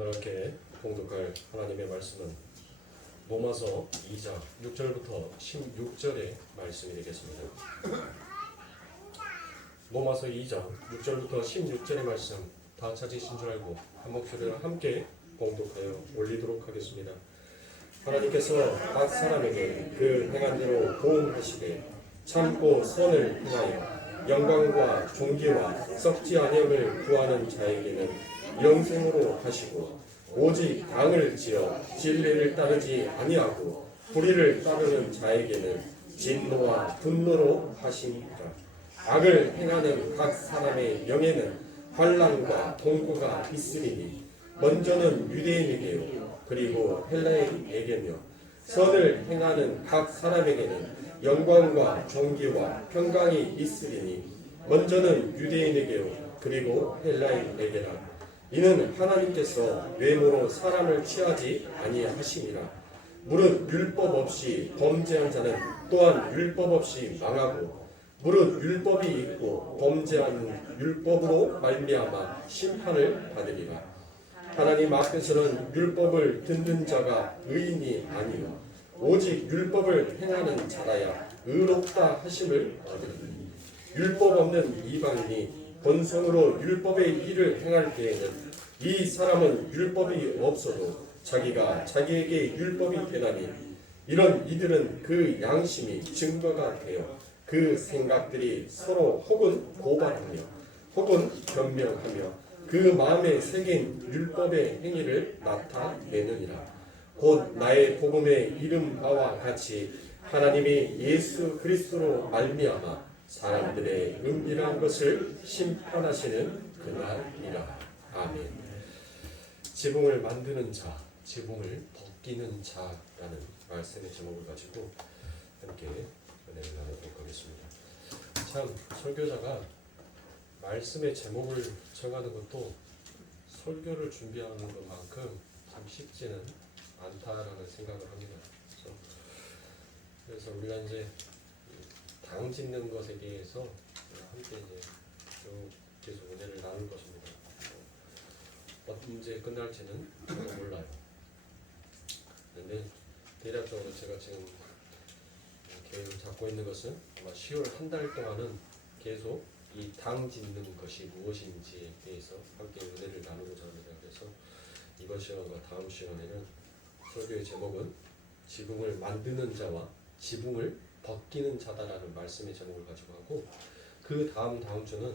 오늘 함께 봉독할 하나님의 말씀은 로마서 2장 6절부터 16절의 말씀이 되겠습니다. 로마서 2장 6절부터 16절의 말씀 다 찾으신 줄 알고 한 목소리로 함께 봉독하여 올리도록 하겠습니다. 하나님께서 각 사람에게 그 행한 대로 보응하시되 참고 선을 행하여 영광과 존귀와 썩지 아니함을 구하는 자에게는 영생으로 하시고 오직 당을 지어 진리를 따르지 아니하고 불의를 따르는 자에게는 진노와 분노로 하시니라. 악을 행하는 각 사람의 영에는 환난과 동고가 있으리니 먼저는 유대인에게요 그리고 헬라인에게며 선을 행하는 각 사람에게는 영광과 존귀와 평강이 있으리니 먼저는 유대인에게요 그리고 헬라인에게라. 이는 하나님께서 외모로 사람을 취하지 아니하심이라. 무릇 율법 없이 범죄한 자는 또한 율법 없이 망하고 무릇 율법이 있고 범죄하는 율법으로 말미암아 심판을 받으리라. 하나님 앞에서는 율법을 듣는 자가 의인이 아니요 오직 율법을 행하는 자라야 의롭다 하심을 얻으리니 율법 없는 이방인이 본성으로 율법의 일을 행할 때에는 이 사람은 율법이 없어도 자기가 자기에게 율법이 되나니 이런 이들은 그 양심이 증거가 되어 그 생각들이 서로 혹은 고발하며 혹은 변명하며 그 마음에 새긴 율법의 행위를 나타내느니라. 곧 나의 복음의 이름 바와 같이 하나님이 예수 그리스도로 말미암아 사람들의 은밀한 것을 심판하시는 그날이라. 아멘. 지붕을 만드는 자, 지붕을 벗기는 자라는 말씀의 제목을 가지고 함께 은혜를 나누도록 하겠습니다. 참 설교자가 말씀의 제목을 정하는 것도 설교를 준비하는 것만큼 참 쉽지는 않다라는 생각을 합니다. 그래서 우리가 이제 당 짓는 것에 대해서 함께 이제 쭉 계속 은혜를 나눌 것입니다. 언제 끝날지는 저도 몰라요. 그런데 대략적으로 제가 지금 계획을 잡고 있는 것은 아마 10월 한 달 동안은 계속 이 당 짓는 것이 무엇인지에 대해서 함께 은혜를 나누고자 합니다. 그래서 이번 시간과 다음 시간에는 설교의 제목은 지붕을 만드는 자와 지붕을 벗기는 자다라는 말씀의 제목을 가지고 하고 그 다음 주는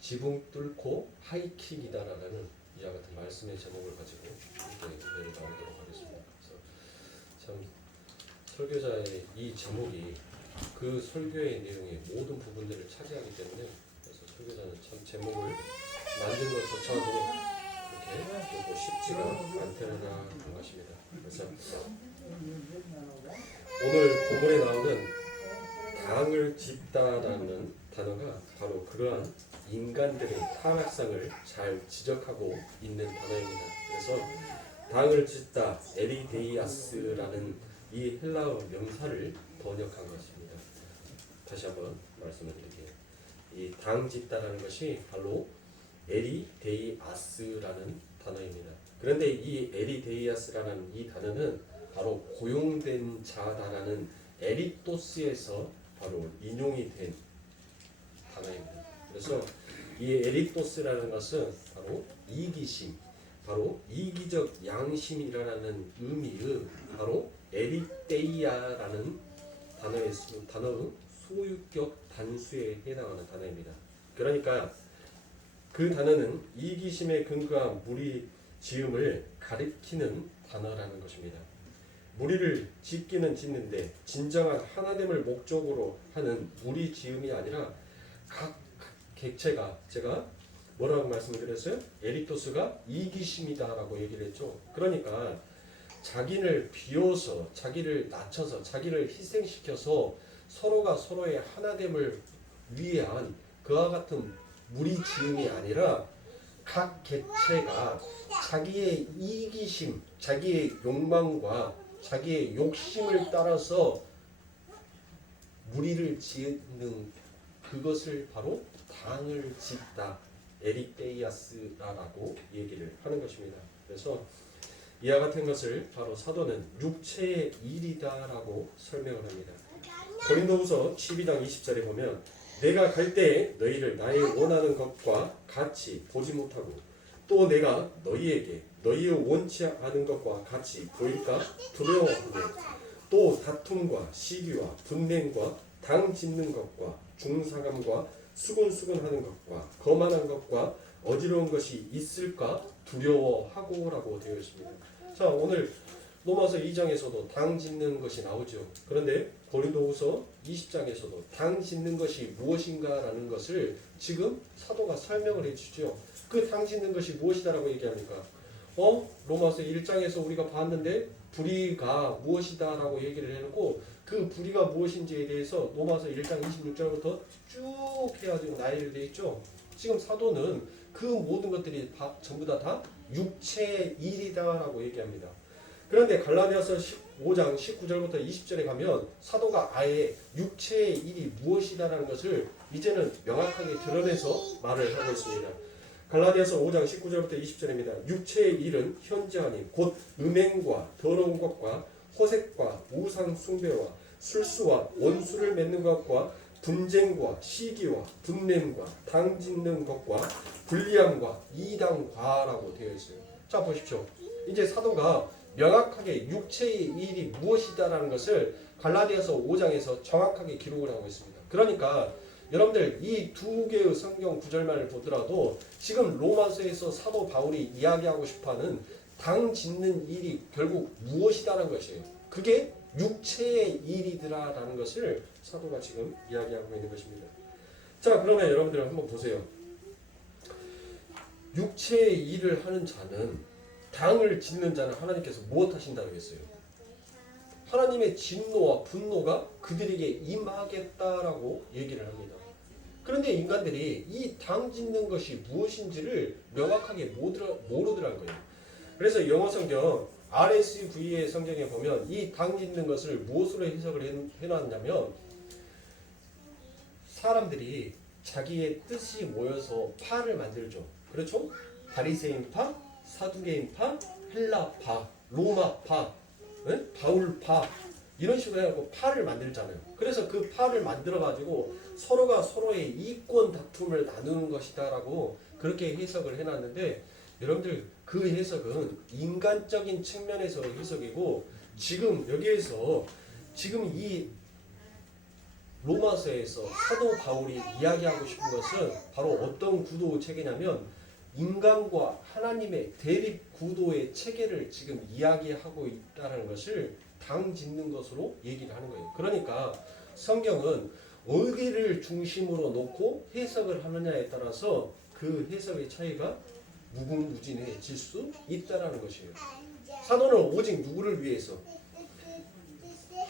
지붕 뚫고 하이킥이다라는 이와 같은 말씀의 제목을 가지고 은혜를 나누도록 하겠습니다. 그래서 참 설교자의 이 제목이 그 설교의 내용의 모든 부분들을 차지하기 때문에 그래서 설교자는 참 제목을 만든 것조차도 이렇게 쉽지가 않다는 것입니다. 그래서 오늘 본문에 나오는 당을 짓다라는 단어가 바로 그러한 인간들의 타락상을 잘 지적하고 있는 단어입니다. 그래서 당을 짓다 에리데이아스라는 이 헬라어 명사를 번역한 것입니다. 다시 한번 말씀을 드릴게요. 이 당 짓다라는 것이 바로 에리데이아스라는 단어입니다. 그런데 이 에리데이아스라는 이 단어는 바로 고용된 자다라는 에리토스에서 바로 인용이 된 단어입니다. 그래서 이 에리토스라는 것은 바로 이기심, 바로 이기적 양심이라는 의미의 바로 에리데이아라는 단어의 소유격 단수에 해당하는 단어입니다. 그러니까 그 단어는 이기심에 근거한 무리 지음을 가리키는 단어라는 것입니다. 무리를 짓기는 짓는데 진정한 하나됨을 목적으로 하는 무리 지음이 아니라 각 객체가 제가 뭐라고 말씀을 드렸어요? 에리토스가 이기심이다라고 얘기를 했죠. 그러니까 자기를 비워서 자기를 낮춰서 자기를 희생시켜서 서로가 서로의 하나됨을 위한 그와 같은 무리 지음이 아니라 각 객체가 자기의 이기심, 자기의 욕망과 자기의 욕심을 따라서 무리를 짓는 그것을 바로 당을 짓다 에리데이아스라고 얘기를 하는 것입니다. 그래서 이와 같은 것을 바로 사도는 육체의 일이다라고 설명을 합니다. 고린도후서 12장 20절에 보면 내가 갈 때에 너희를 나의 원하는 것과 같이 보지 못하고 또 내가 너희에게 너희의 원치 않은 것과 같이 보일까 두려워하네. 또 다툼과 시기와 분냉과 당 짓는 것과 중상함과 수근수근하는 것과 거만한 것과 어지러운 것이 있을까 두려워하고라고 되어 있습니다. 자, 오늘 로마서 2장에서도 당 짓는 것이 나오죠. 그런데 고린도후서 20장에서도 당 짓는 것이 무엇인가라는 것을 지금 사도가 설명을 해주죠. 그 당 짓는 것이 무엇이다라고 얘기합니까? 로마서 1장에서 우리가 봤는데 불의가 무엇이다라고 얘기를 해놓고 그 불의가 무엇인지에 대해서 로마서 1장 26절부터 쭉 해가지고 나열이 되어 있죠. 지금 사도는 그 모든 것들이 전부 다 육체의 일이다라고 얘기합니다. 그런데 갈라디아서 15장 19절부터 20절에 가면 사도가 아예 육체의 일이 무엇이다라는 것을 이제는 명확하게 드러내서 말을 하고 있습니다. 갈라디아서 5장 19절부터 20절입니다. 육체의 일은 현재 아닌 곧 음행과 더러운 것과 호색과 우상 숭배와 술수와 원수를 맺는 것과 분쟁과 시기와 분냄과 당 짓는 것과 불리함과 이당과라고 되어 있어요. 자, 보십시오. 이제 사도가 명확하게 육체의 일이 무엇이다라는 것을 갈라디아서 5장에서 정확하게 기록을 하고 있습니다. 그러니까 여러분들 이 두 개의 성경 구절만을 보더라도 지금 로마서에서 사도 바울이 이야기하고 싶어하는 당 짓는 일이 결국 무엇이다라는 것이에요. 그게 육체의 일이더라라는 것을 사도가 지금 이야기하고 있는 것입니다. 자, 그러면 여러분들 한번 보세요. 육체의 일을 하는 자는, 당을 짓는 자는 하나님께서 무엇 하신다고 했어요? 하나님의 진노와 분노가 그들에게 임하겠다라고 얘기를 합니다. 그런데 인간들이 이 당 짓는 것이 무엇인지를 명확하게 모르더라는 거예요. 그래서 영어 성경 RSV의 성경에 보면 이 당 짓는 것을 무엇으로 해석을 해놨냐면 사람들이 자기의 뜻이 모여서 파를 만들죠. 그렇죠? 바리새인파, 사두개인파, 헬라파, 로마파, 바울파 이런 식으로 해갖고 파를 만들잖아요. 그래서 그 파를 만들어가지고 서로가 서로의 이권 다툼을 나누는 것이다라고 그렇게 해석을 해놨는데 여러분들 그 해석은 인간적인 측면에서 해석이고 지금 여기에서 지금 이 로마서에서 사도 바울이 이야기하고 싶은 것은 바로 어떤 구도 체계냐면 인간과 하나님의 대립 구도의 체계를 지금 이야기하고 있다는 것을 당 짓는 것으로 얘기를 하는 거예요. 그러니까 성경은 어디를 중심으로 놓고 해석을 하느냐에 따라서 그 해석의 차이가 무궁무진해질 수 있다는 것이에요. 사도는 오직 누구를 위해서?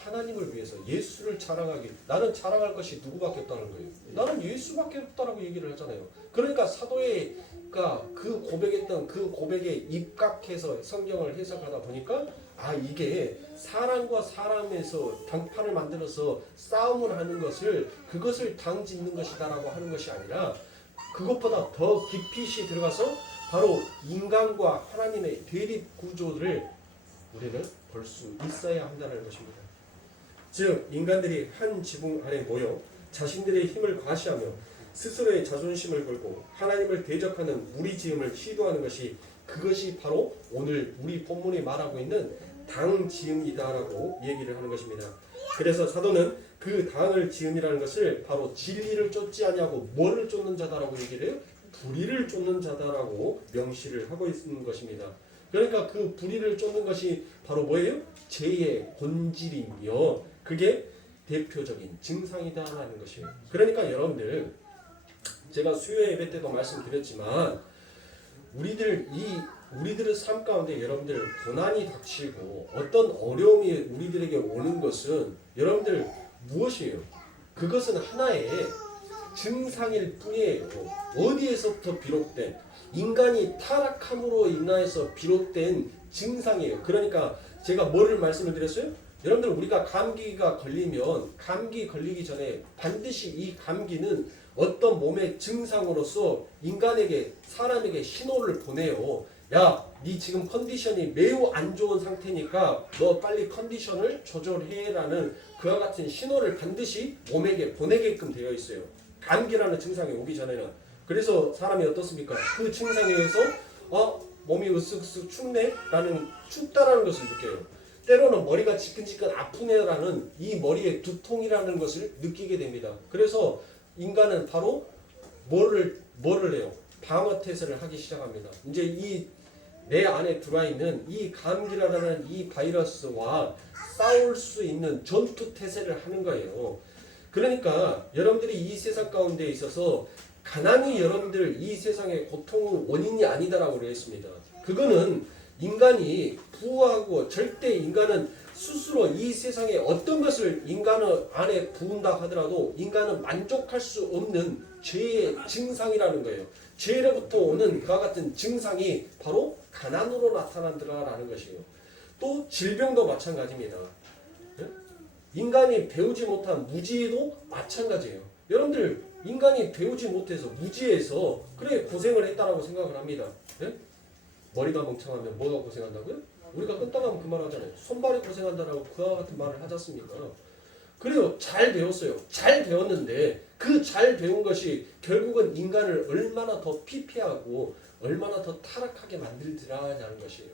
하나님을 위해서 예수를 자랑하기. 나는 자랑할 것이 누구밖에 없다는 거예요. 나는 예수밖에 없다라고 얘기를 하잖아요. 그러니까 사도가 그 고백했던 그 고백에 입각해서 성경을 해석하다 보니까 이게 사람과 사람에서 당판을 만들어서 싸움을 하는 것을 그것을 당 짓는 것이다라고 하는 것이 아니라 그것보다 더 깊이 들어가서 바로 인간과 하나님의 대립 구조를 우리는 볼 수 있어야 한다는 것입니다. 즉 인간들이 한 지붕 아래 모여 자신들의 힘을 과시하며 스스로의 자존심을 걸고 하나님을 대적하는 무리지음을 시도하는 것이 그것이 바로 오늘 우리 본문이 말하고 있는 당지음이다라고 얘기를 하는 것입니다. 그래서 사도는 그 당을 지음이라는 것을 바로 진리를 쫓지 아니하고 뭐를 쫓는 자다라고 얘기를 해요? 불의를 쫓는 자다라고 명시를 하고 있는 것입니다. 그러니까 그 불의를 쫓는 것이 바로 뭐예요? 죄의 본질이며 그게 대표적인 증상이다라는 것이에요. 그러니까 여러분들 제가 수요 예배 때도 말씀드렸지만 우리들의 삶 가운데 여러분들 고난이 닥치고 어떤 어려움이 우리들에게 오는 것은 여러분들 무엇이에요? 그것은 하나의 증상일 뿐이에요. 어디에서부터 비롯된 인간이 타락함으로 인하여서 비롯된 증상이에요. 그러니까 제가 뭐를 말씀을 드렸어요? 여러분들 우리가 감기가 걸리면 감기 걸리기 전에 반드시 이 감기는 어떤 몸의 증상으로서 인간에게 사람에게 신호를 보내요. 야, 네 지금 컨디션이 매우 안 좋은 상태니까 너 빨리 컨디션을 조절해라는 그와 같은 신호를 반드시 몸에게 보내게끔 되어 있어요. 감기라는 증상이 오기 전에는. 그래서 사람이 어떻습니까? 그 증상에 의해서 몸이 으쓱으쓱 춥네라는 춥다라는 것을 느껴요. 때로는 머리가 지끈지끈 아프네라는 이 머리의 두통이라는 것을 느끼게 됩니다. 그래서 인간은 바로 뭐를 해요? 방어 태세를 하기 시작합니다. 이제 이 내 안에 들어와 있는 이 감기라는 이 바이러스와 싸울 수 있는 전투 태세를 하는 거예요. 그러니까 여러분들이 이 세상 가운데 있어서 가난이 여러분들 이 세상의 고통의 원인이 아니다라고 그랬습니다. 그거는 인간이 부하고 절대 인간은 스스로 이 세상에 어떤 것을 인간 안에 부은다 하더라도 인간은 만족할 수 없는 죄의 증상이라는 거예요. 죄로부터 오는 그와 같은 증상이 바로 가난으로 나타난다라는 것이에요. 또 질병도 마찬가지입니다. 인간이 배우지 못한 무지도 마찬가지예요. 여러분들 인간이 배우지 못해서 무지해서 그래 고생을 했다라고 생각을 합니다. 머리가 멍청하면 뭐가 고생한다고요? 우리가 끄떡하면 그 말 하잖아요. 손발이 고생한다라고 그와 같은 말을 하지 않습니까? 그래요. 잘 배웠어요. 잘 배웠는데 그 잘 배운 것이 결국은 인간을 얼마나 더 피폐하고 얼마나 더 타락하게 만들더라는 것이에요.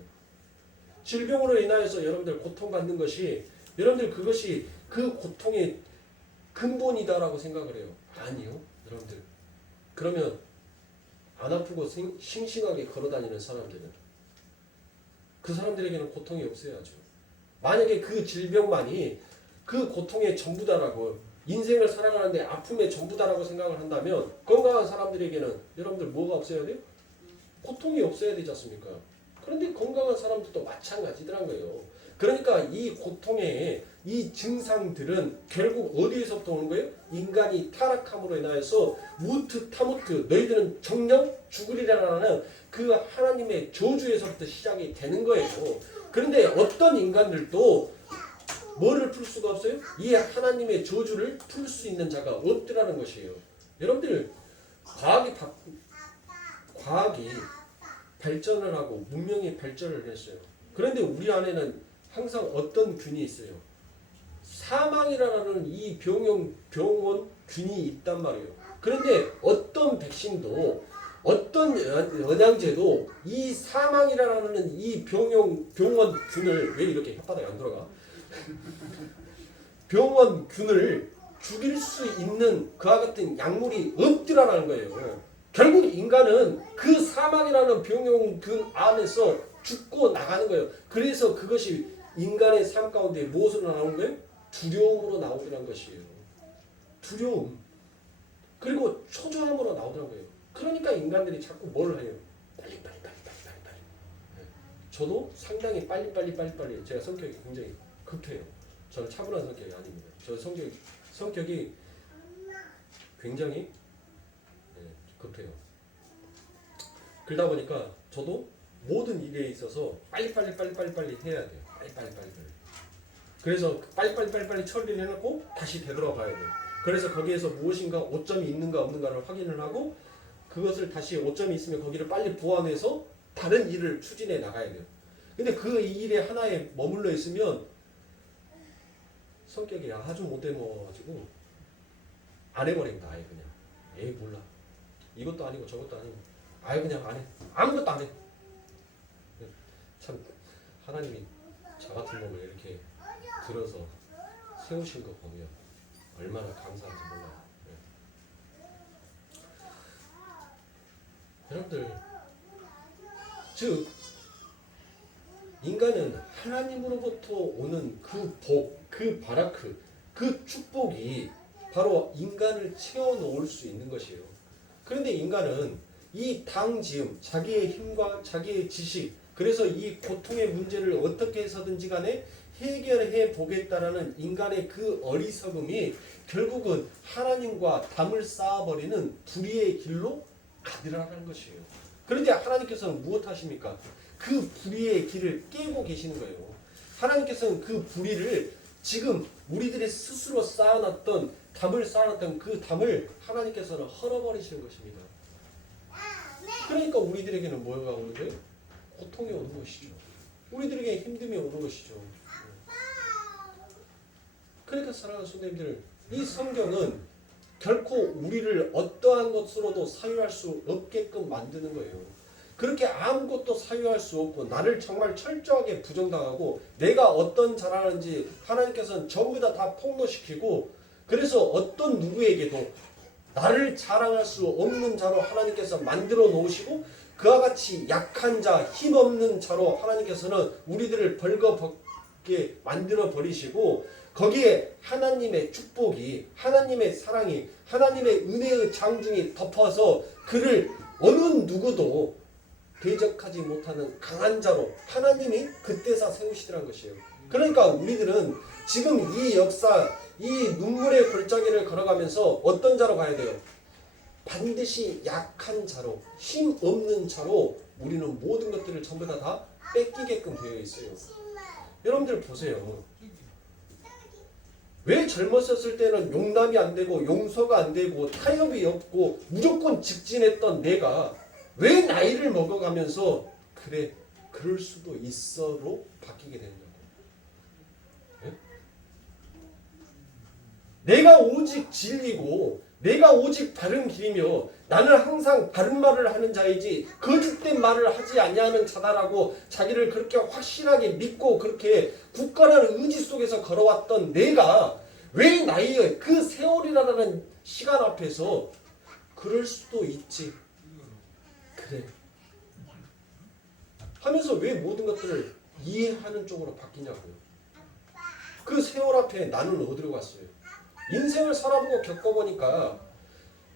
질병으로 인하여서 여러분들 고통받는 것이 여러분들 그것이 그 고통의 근본이다라고 생각을 해요. 아니요. 여러분들. 그러면 안 아프고 싱싱하게 걸어다니는 사람들은 그 사람들에게는 고통이 없어야죠. 만약에 그 질병만이 그 고통의 전부다라고 인생을 살아가는데 아픔의 전부다라고 생각을 한다면 건강한 사람들에게는 여러분들 뭐가 없어야 돼요? 고통이 없어야 되지 않습니까? 그런데 건강한 사람들도 마찬가지더란 거예요. 그러니까 이 고통의 이 증상들은 결국 어디에서부터 오는 거예요? 인간이 타락함으로 인하여서 무트 타무트 너희들은 정령 죽으리라는 그 하나님의 저주에서부터 시작이 되는 거예요. 그런데 어떤 인간들도 뭐를 풀 수가 없어요? 이 하나님의 저주를 풀 수 있는 자가 없더라는 것이에요. 여러분들 과학이 발전을 하고 문명이 발전을 했어요. 그런데 우리 안에는 항상 어떤 균이 있어요? 사망이라는 이 병원 균이 있단 말이에요. 그런데 어떤 백신도 어떤 영양제도 이 사망이라는 이 병원 균을 왜 이렇게 혓바닥이 안 돌아가? 병원 균을 죽일 수 있는 그와 같은 약물이 없더라는 거예요. 결국 인간은 그 사망이라는 병용균 안에서 죽고 나가는 거예요. 그래서 그것이 인간의 삶 가운데 무엇으로 나오는 거예요? 두려움으로 나오더라는 것이에요. 두려움. 그리고 초조함으로 나오더라는 거예요. 그러니까 인간들이 자꾸 뭘 해요? 빨리. 저도 상당히 빨리. 제가 성격이 굉장히 급해요. 저는 차분한 성격이 아닙니다. 저 성격이 굉장히 급해요. 그러다 보니까 저도 모든 일에 있어서 빨리 해야 돼요. 빨리. 그래서 빨리 처리를 해놓고 다시 되돌아봐야 돼요. 그래서 거기에서 무엇인가 오점이 있는가 없는가를 확인을 하고 그것을 다시 오점이 있으면 거기를 빨리 보완해서 다른 일을 추진해 나가야 돼요. 근데 그 일에 하나에 머물러 있으면 성격이 아주 못되어가지고 안 해버립니다. 아예 그냥. 에이 몰라. 이것도 아니고 저것도 아니고 아예 그냥 안 해. 아무것도 안 해. 참 하나님이 저 같은 놈을 이렇게 들어서 세우신 거 보면 얼마나 감사한지 몰라요. 여러분들 즉 인간은 하나님으로부터 오는 그 복, 그 바라크, 그 축복이 바로 인간을 채워놓을 수 있는 것이에요. 그런데 인간은 이 당지음, 자기의 힘과 자기의 지식, 그래서 이 고통의 문제를 어떻게 해서든지 간에 해결해 보겠다라는 인간의 그 어리석음이 결국은 하나님과 담을 쌓아버리는 불의의 길로 가더라는 것이에요. 그런데 하나님께서는 무엇 하십니까? 그 불의의 길을 깨고 계시는 거예요. 하나님께서는 그 불의를 지금 우리들의 스스로 쌓아놨던 담을 쌓아놨던 그 담을 하나님께서는 헐어버리시는 것입니다. 그러니까 우리들에게는 뭐가 오는 거예요? 고통이 오는 것이죠. 우리들에게 힘듦이 오는 것이죠. 그러니까 사랑하는 성도님들, 이 성경은 결코 우리를 어떠한 것으로도 사유할 수 없게끔 만드는 거예요. 그렇게 아무것도 사유할 수 없고 나를 정말 철저하게 부정당하고 내가 어떤 자라는지 하나님께서는 전부 다 폭로시키고, 그래서 어떤 누구에게도 나를 자랑할 수 없는 자로 하나님께서 만들어 놓으시고, 그와 같이 약한 자, 힘없는 자로 하나님께서는 우리들을 벌거벗게 만들어 버리시고, 거기에 하나님의 축복이, 하나님의 사랑이, 하나님의 은혜의 장중이 덮어서 그를 어느 누구도 대적하지 못하는 강한 자로 하나님이 그때서 세우시더란 것이에요. 그러니까 우리들은 지금 이 역사, 이 눈물의 골짜기를 걸어가면서 어떤 자로 가야 돼요? 반드시 약한 자로, 힘 없는 자로 우리는 모든 것들을 전부 다 뺏기게끔 되어 있어요. 여러분들 보세요. 왜 젊었을 때는 용납이 안 되고 용서가 안 되고 타협이 없고 무조건 직진했던 내가 왜 나이를 먹어가면서 그래, 그럴 수도 있어로 바뀌게 되느냐고. 네? 내가 오직 진리고 내가 오직 바른 길이며 나는 항상 바른 말을 하는 자이지 거짓된 말을 하지 아니하는 자다라고 자기를 그렇게 확실하게 믿고 그렇게 굳건한 의지 속에서 걸어왔던 내가 왜 나이의 그 세월이라는 시간 앞에서 그럴 수도 있지, 그래 하면서 왜 모든 것들을 이해하는 쪽으로 바뀌냐고요. 그 세월 앞에 나는 어디로 갔어요? 인생을 살아보고 겪어보니까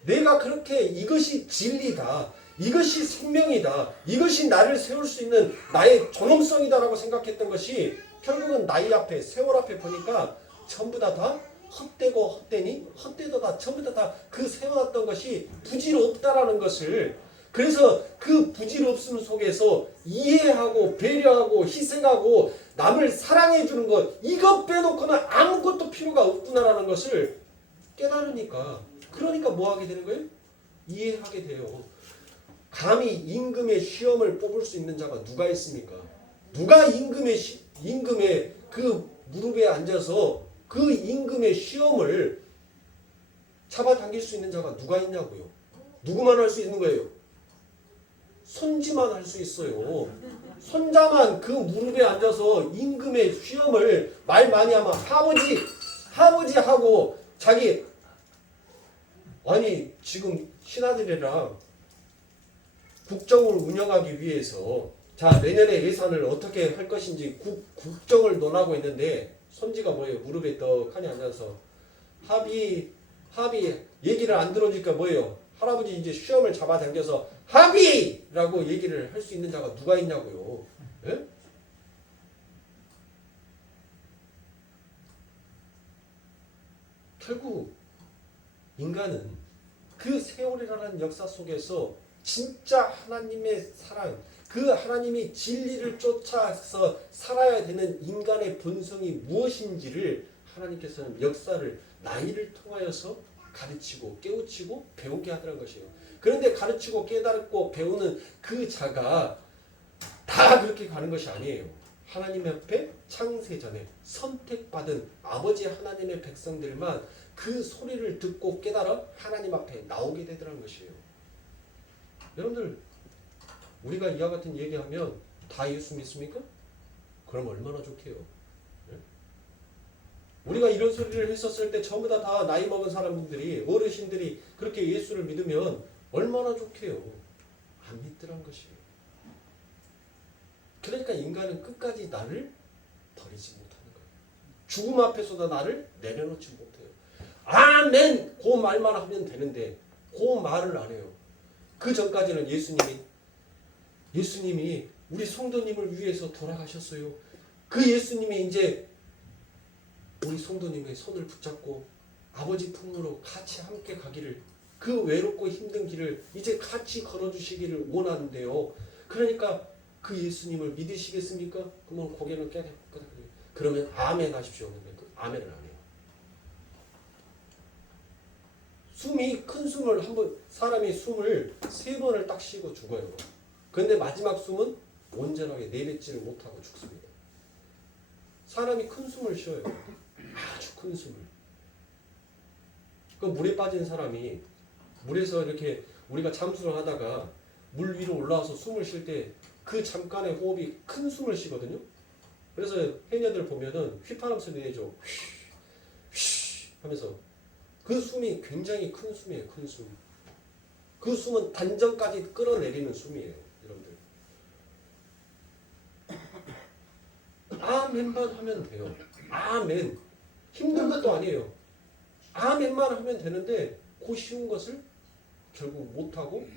내가 그렇게 이것이 진리다, 이것이 생명이다, 이것이 나를 세울 수 있는 나의 존엄성이다라고 생각했던 것이 결국은 나이 앞에, 세월 앞에 보니까 전부 다 헛되고 헛되니 헛되도다, 전부 다 그 세워놨던 것이 부질없다라는 것을, 그래서 그 부질없음 속에서 이해하고 배려하고 희생하고 남을 사랑해주는 것, 이것 빼놓고는 아무것도 필요가 없구나라는 것을 깨달으니까, 그러니까 뭐 하게 되는 거예요? 이해하게 돼요. 감히 임금의 시험을 뽑을 수 있는 자가 누가 있습니까? 누가 임금의 그 무릎에 앉아서 그 임금의 시험을 잡아당길 수 있는 자가 누가 있냐고요. 누구만 할 수 있는 거예요? 손지만 할 수 있어요. 손자만 그 무릎에 앉아서 임금의 시험을 말 많이 하면 하버지 하고 자기, 아니 지금 신하들이랑 국정을 운영하기 위해서 자 내년에 예산을 어떻게 할 것인지 국정을 논하고 있는데 손지가 뭐예요? 무릎에 떡하니 앉아서 합의 얘기를 안 들어주니까 뭐예요? 할아버지 이제 시험을 잡아당겨서 합의라고 얘기를 할 수 있는 자가 누가 있냐고요. 예? 결국 인간은 그 세월이라는 역사 속에서 진짜 하나님의 사랑, 그 하나님이 진리를 쫓아서 살아야 되는 인간의 본성이 무엇인지를 하나님께서는 역사를 나이를 통하여서 가르치고 깨우치고 배우게 하더라는 것이에요. 그런데 가르치고 깨닫고 배우는 그 자가 다 그렇게 가는 것이 아니에요. 하나님 앞에 창세전에 선택받은 아버지 하나님의 백성들만 그 소리를 듣고 깨달아 하나님 앞에 나오게 되더라는 것이에요. 여러분들, 우리가 이와 같은 얘기하면 다 예수 믿습니까? 그럼 얼마나 좋게요. 네? 우리가 이런 소리를 했었을 때 전부 다 나이 먹은 사람들이, 어르신들이 그렇게 예수를 믿으면 얼마나 좋게요. 안 믿더란 것이에요. 그러니까 인간은 끝까지 나를 버리지 못하는 거예요. 죽음 앞에서도 나를 내려놓지 못해요. 아멘! 그 말만 하면 되는데 그 말을 안 해요. 그 전까지는 예수님이 우리 성도님을 위해서 돌아가셨어요. 그 예수님이 이제 우리 성도님의 손을 붙잡고 아버지 품으로 같이 함께 가기를, 그 외롭고 힘든 길을 이제 같이 걸어주시기를 원하는데요. 그러니까 그 예수님을 믿으시겠습니까? 그러면 고개를 깨닫고 그러면 아멘 하십시오. 근데 그 아멘을 안 해요. 큰 숨을 사람이 숨을 3번을 딱 쉬고 죽어요. 그런데 마지막 숨은 온전하게 내뱉지를 못하고 죽습니다. 사람이 큰 숨을 쉬어요. 아주 큰 숨을. 그 물에 빠진 사람이 물에서 이렇게 우리가 잠수를 하다가 물 위로 올라와서 숨을 쉴 때 그 잠깐의 호흡이 큰 숨을 쉬거든요. 그래서 해녀들 보면은 휘파람 소리 내죠. 휘 하면서 그 숨이 굉장히 큰 숨이에요. 큰 숨. 그 숨은 단전까지 끌어내리는 숨이에요. 여러분들. 아멘만 하면 돼요. 아멘. 힘든 것도 아니에요. 아멘만 하면 되는데 그 쉬운 것을 결국 못하고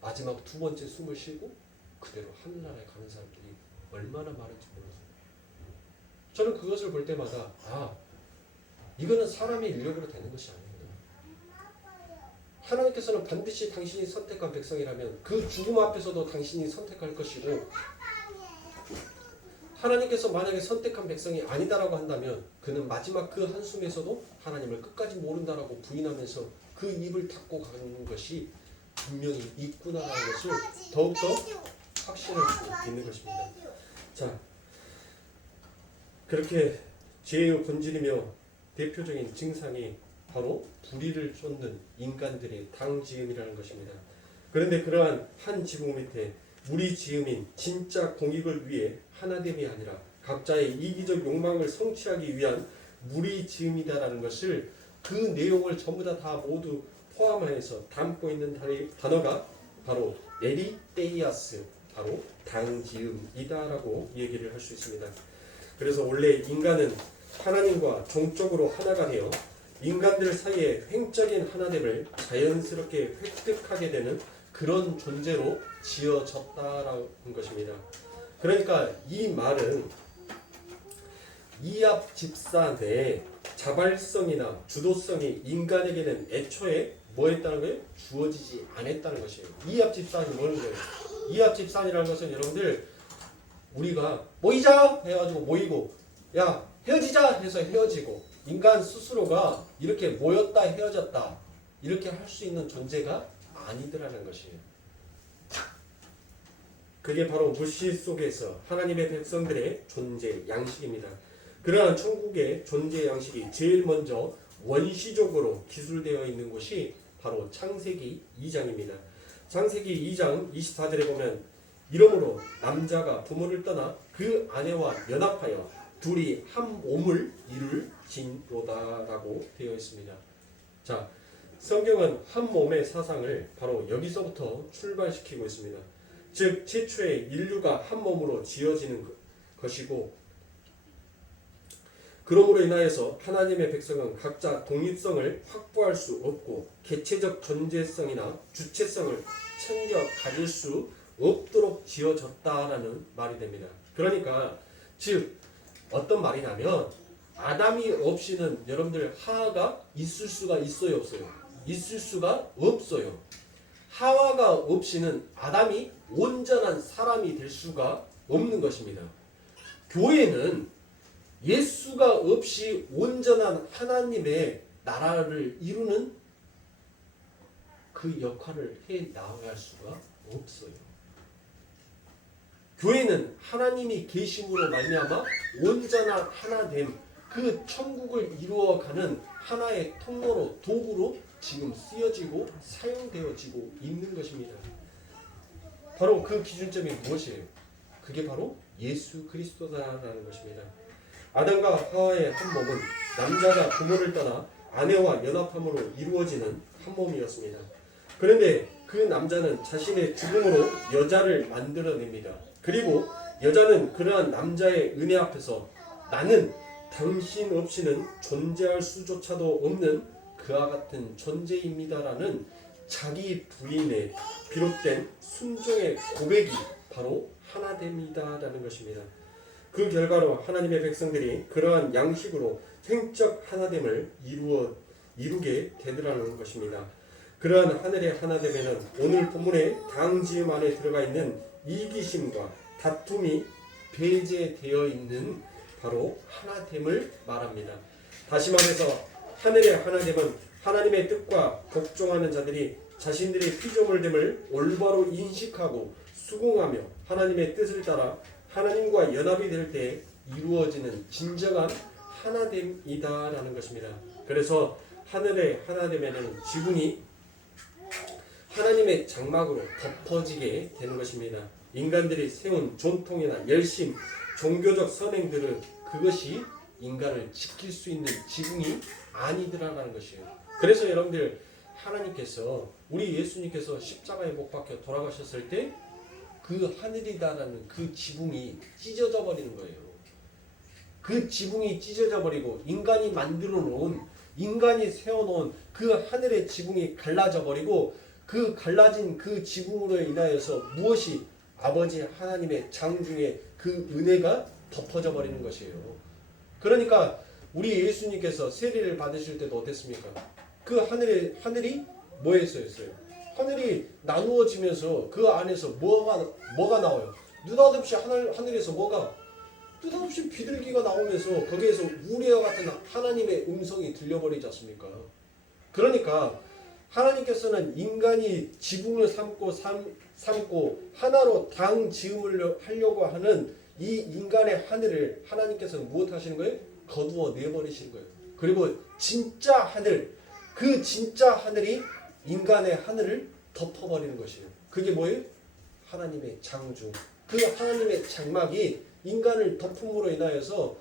마지막 두 번째 숨을 쉬고 그대로 하늘나라에 가는 사람들이 얼마나 많은지 몰라서 저는 그것을 볼 때마다 이거는 사람의 인력으로 되는 것이 아닙니다. 하나님께서는 반드시 당신이 선택한 백성이라면 그 죽음 앞에서도 당신이 선택할 것이고 하나님께서 만약에 선택한 백성이 아니다라고 한다면 그는 마지막 그 한숨에서도 하나님을 끝까지 모른다라고 부인하면서 그 입을 닫고 가는 것이 분명히 있구나라는 것을 더욱더 확신할 수 있는 것입니다. 자, 그렇게 죄의 본질이며 대표적인 증상이 바로 불의를 쫓는 인간들의 당지음이라는 것입니다. 그런데 그러한 한 지붕 밑에 무리지음인 진짜 공익을 위해 하나됨이 아니라 각자의 이기적 욕망을 성취하기 위한 무리지음이다라는 것을 그 내용을 전부 다 모두 포함하여서 담고 있는 단어가 바로 에리떼이아스, 바로 당지음이다라고 얘기를 할 수 있습니다. 그래서 원래 인간은 하나님과 종적으로 하나가 되어 인간들 사이에 횡적인 하나됨을 자연스럽게 획득하게 되는 그런 존재로 지어졌다라는 것입니다. 그러니까 이 말은 이합집산 내 자발성이나 주도성이 인간에게는 애초에 뭐 했다는 거예요? 주어지지 않았다는 것이에요. 이합집산이 뭐는 거예요? 이합집산이라는 것은 여러분들 우리가 모이자 해가지고 모이고 야 헤어지자 해서 헤어지고 인간 스스로가 이렇게 모였다 헤어졌다 이렇게 할 수 있는 존재가 아니더라는 것이에요. 그게 바로 무시 속에서 하나님의 백성들의 존재 양식입니다. 그러한 천국의 존재 양식이 제일 먼저 원시적으로 기술되어 있는 곳이 바로 창세기 2장입니다. 창세기 2장 24절에 보면 이러므로 남자가 부모를 떠나 그 아내와 연합하여 둘이 한 몸을 이룰지로다라고 되어 있습니다. 자, 성경은 한 몸의 사상을 바로 여기서부터 출발시키고 있습니다. 즉 최초의 인류가 한 몸으로 지어지는 것이고 그러므로 인하여서 하나님의 백성은 각자 독립성을 확보할 수 없고 개체적 존재성이나 주체성을 챙겨 가질 수 없도록 지어졌다라는 말이 됩니다. 그러니까 즉 어떤 말이냐면 아담이 없이는 여러분들 하와가 있을 수가 있어요 없어요? 있을 수가 없어요. 하와가 없이는 아담이 온전한 사람이 될 수가 없는 것입니다. 교회는 예수가 없이 온전한 하나님의 나라를 이루는 그 역할을 해 나갈 수가 없어요. 교회는 하나님이 계심으로 말미암아 온전한 하나됨, 그 천국을 이루어가는 하나의 통로로 도구로 지금 쓰여지고 사용되어지고 있는 것입니다. 바로 그 기준점이 무엇이에요? 그게 바로 예수 그리스도다라는 것입니다. 아담과 하와의 한 몸은 남자가 부모를 떠나 아내와 연합함으로 이루어지는 한 몸이었습니다. 그런데 그 남자는 자신의 죽음으로 여자를 만들어냅니다. 그리고 여자는 그러한 남자의 은혜 앞에서 나는 당신 없이는 존재할 수조차도 없는 그와 같은 존재입니다라는 자기 부인의 비롯된 순종의 고백이 바로 하나됨이다라는 것입니다. 그 결과로 하나님의 백성들이 그러한 양식으로 횡적 하나됨을 이루게 되더라는 것입니다. 그러한 하늘의 하나됨에는 오늘 본문의 당지음 안에 들어가 있는 이기심과 다툼이 배제되어 있는 바로 하나됨을 말합니다. 다시 말해서 하늘의 하나됨은 하나님의 뜻과 복종하는 자들이 자신들의 피조물됨을 올바로 인식하고 수긍하며 하나님의 뜻을 따라 하나님과 연합이 될 때 이루어지는 진정한 하나됨이다라는 것입니다. 그래서 하늘의 하나됨에는 지붕이 하나님의 장막으로 덮어지게 되는 것입니다. 인간들이 세운 전통이나 열심, 종교적 선행들은 그것이 인간을 지킬 수 있는 지붕이 아니더라라는 것이에요. 그래서 여러분들 하나님께서 우리 예수님께서 십자가에 못 박혀 돌아가셨을 때 그 하늘이다라는 그 지붕이 찢어져 버리는 거예요. 그 지붕이 찢어져 버리고 인간이 만들어 놓은 인간이 세워놓은 그 하늘의 지붕이 갈라져 버리고 그 갈라진 그 지붕으로 인하여서 무엇이 아버지 하나님의 장중에 그 은혜가 덮어져 버리는 것이에요. 그러니까 우리 예수님께서 세례를 받으실 때도 어땠습니까? 그 하늘이 뭐였어요? 하늘이 나누어지면서 그 안에서 뭐가 나와요? 느닷없이 하늘에서 느닷없이 비둘기가 나오면서 거기에서 우리와 같은 하나님의 음성이 들려버리지 않습니까? 그러니까 하나님께서는 인간이 지붕을 삼고 하나로 당 지음을 하려고 하는 이 인간의 하늘을 하나님께서는 무엇 하시는 거예요? 거두어 내버리시는 거예요. 그리고 진짜 하늘, 그 진짜 하늘이 인간의 하늘을 덮어버리는 것이에요. 그게 뭐예요? 하나님의 장중. 그 하나님의 장막이 인간을 덮음으로 인하여서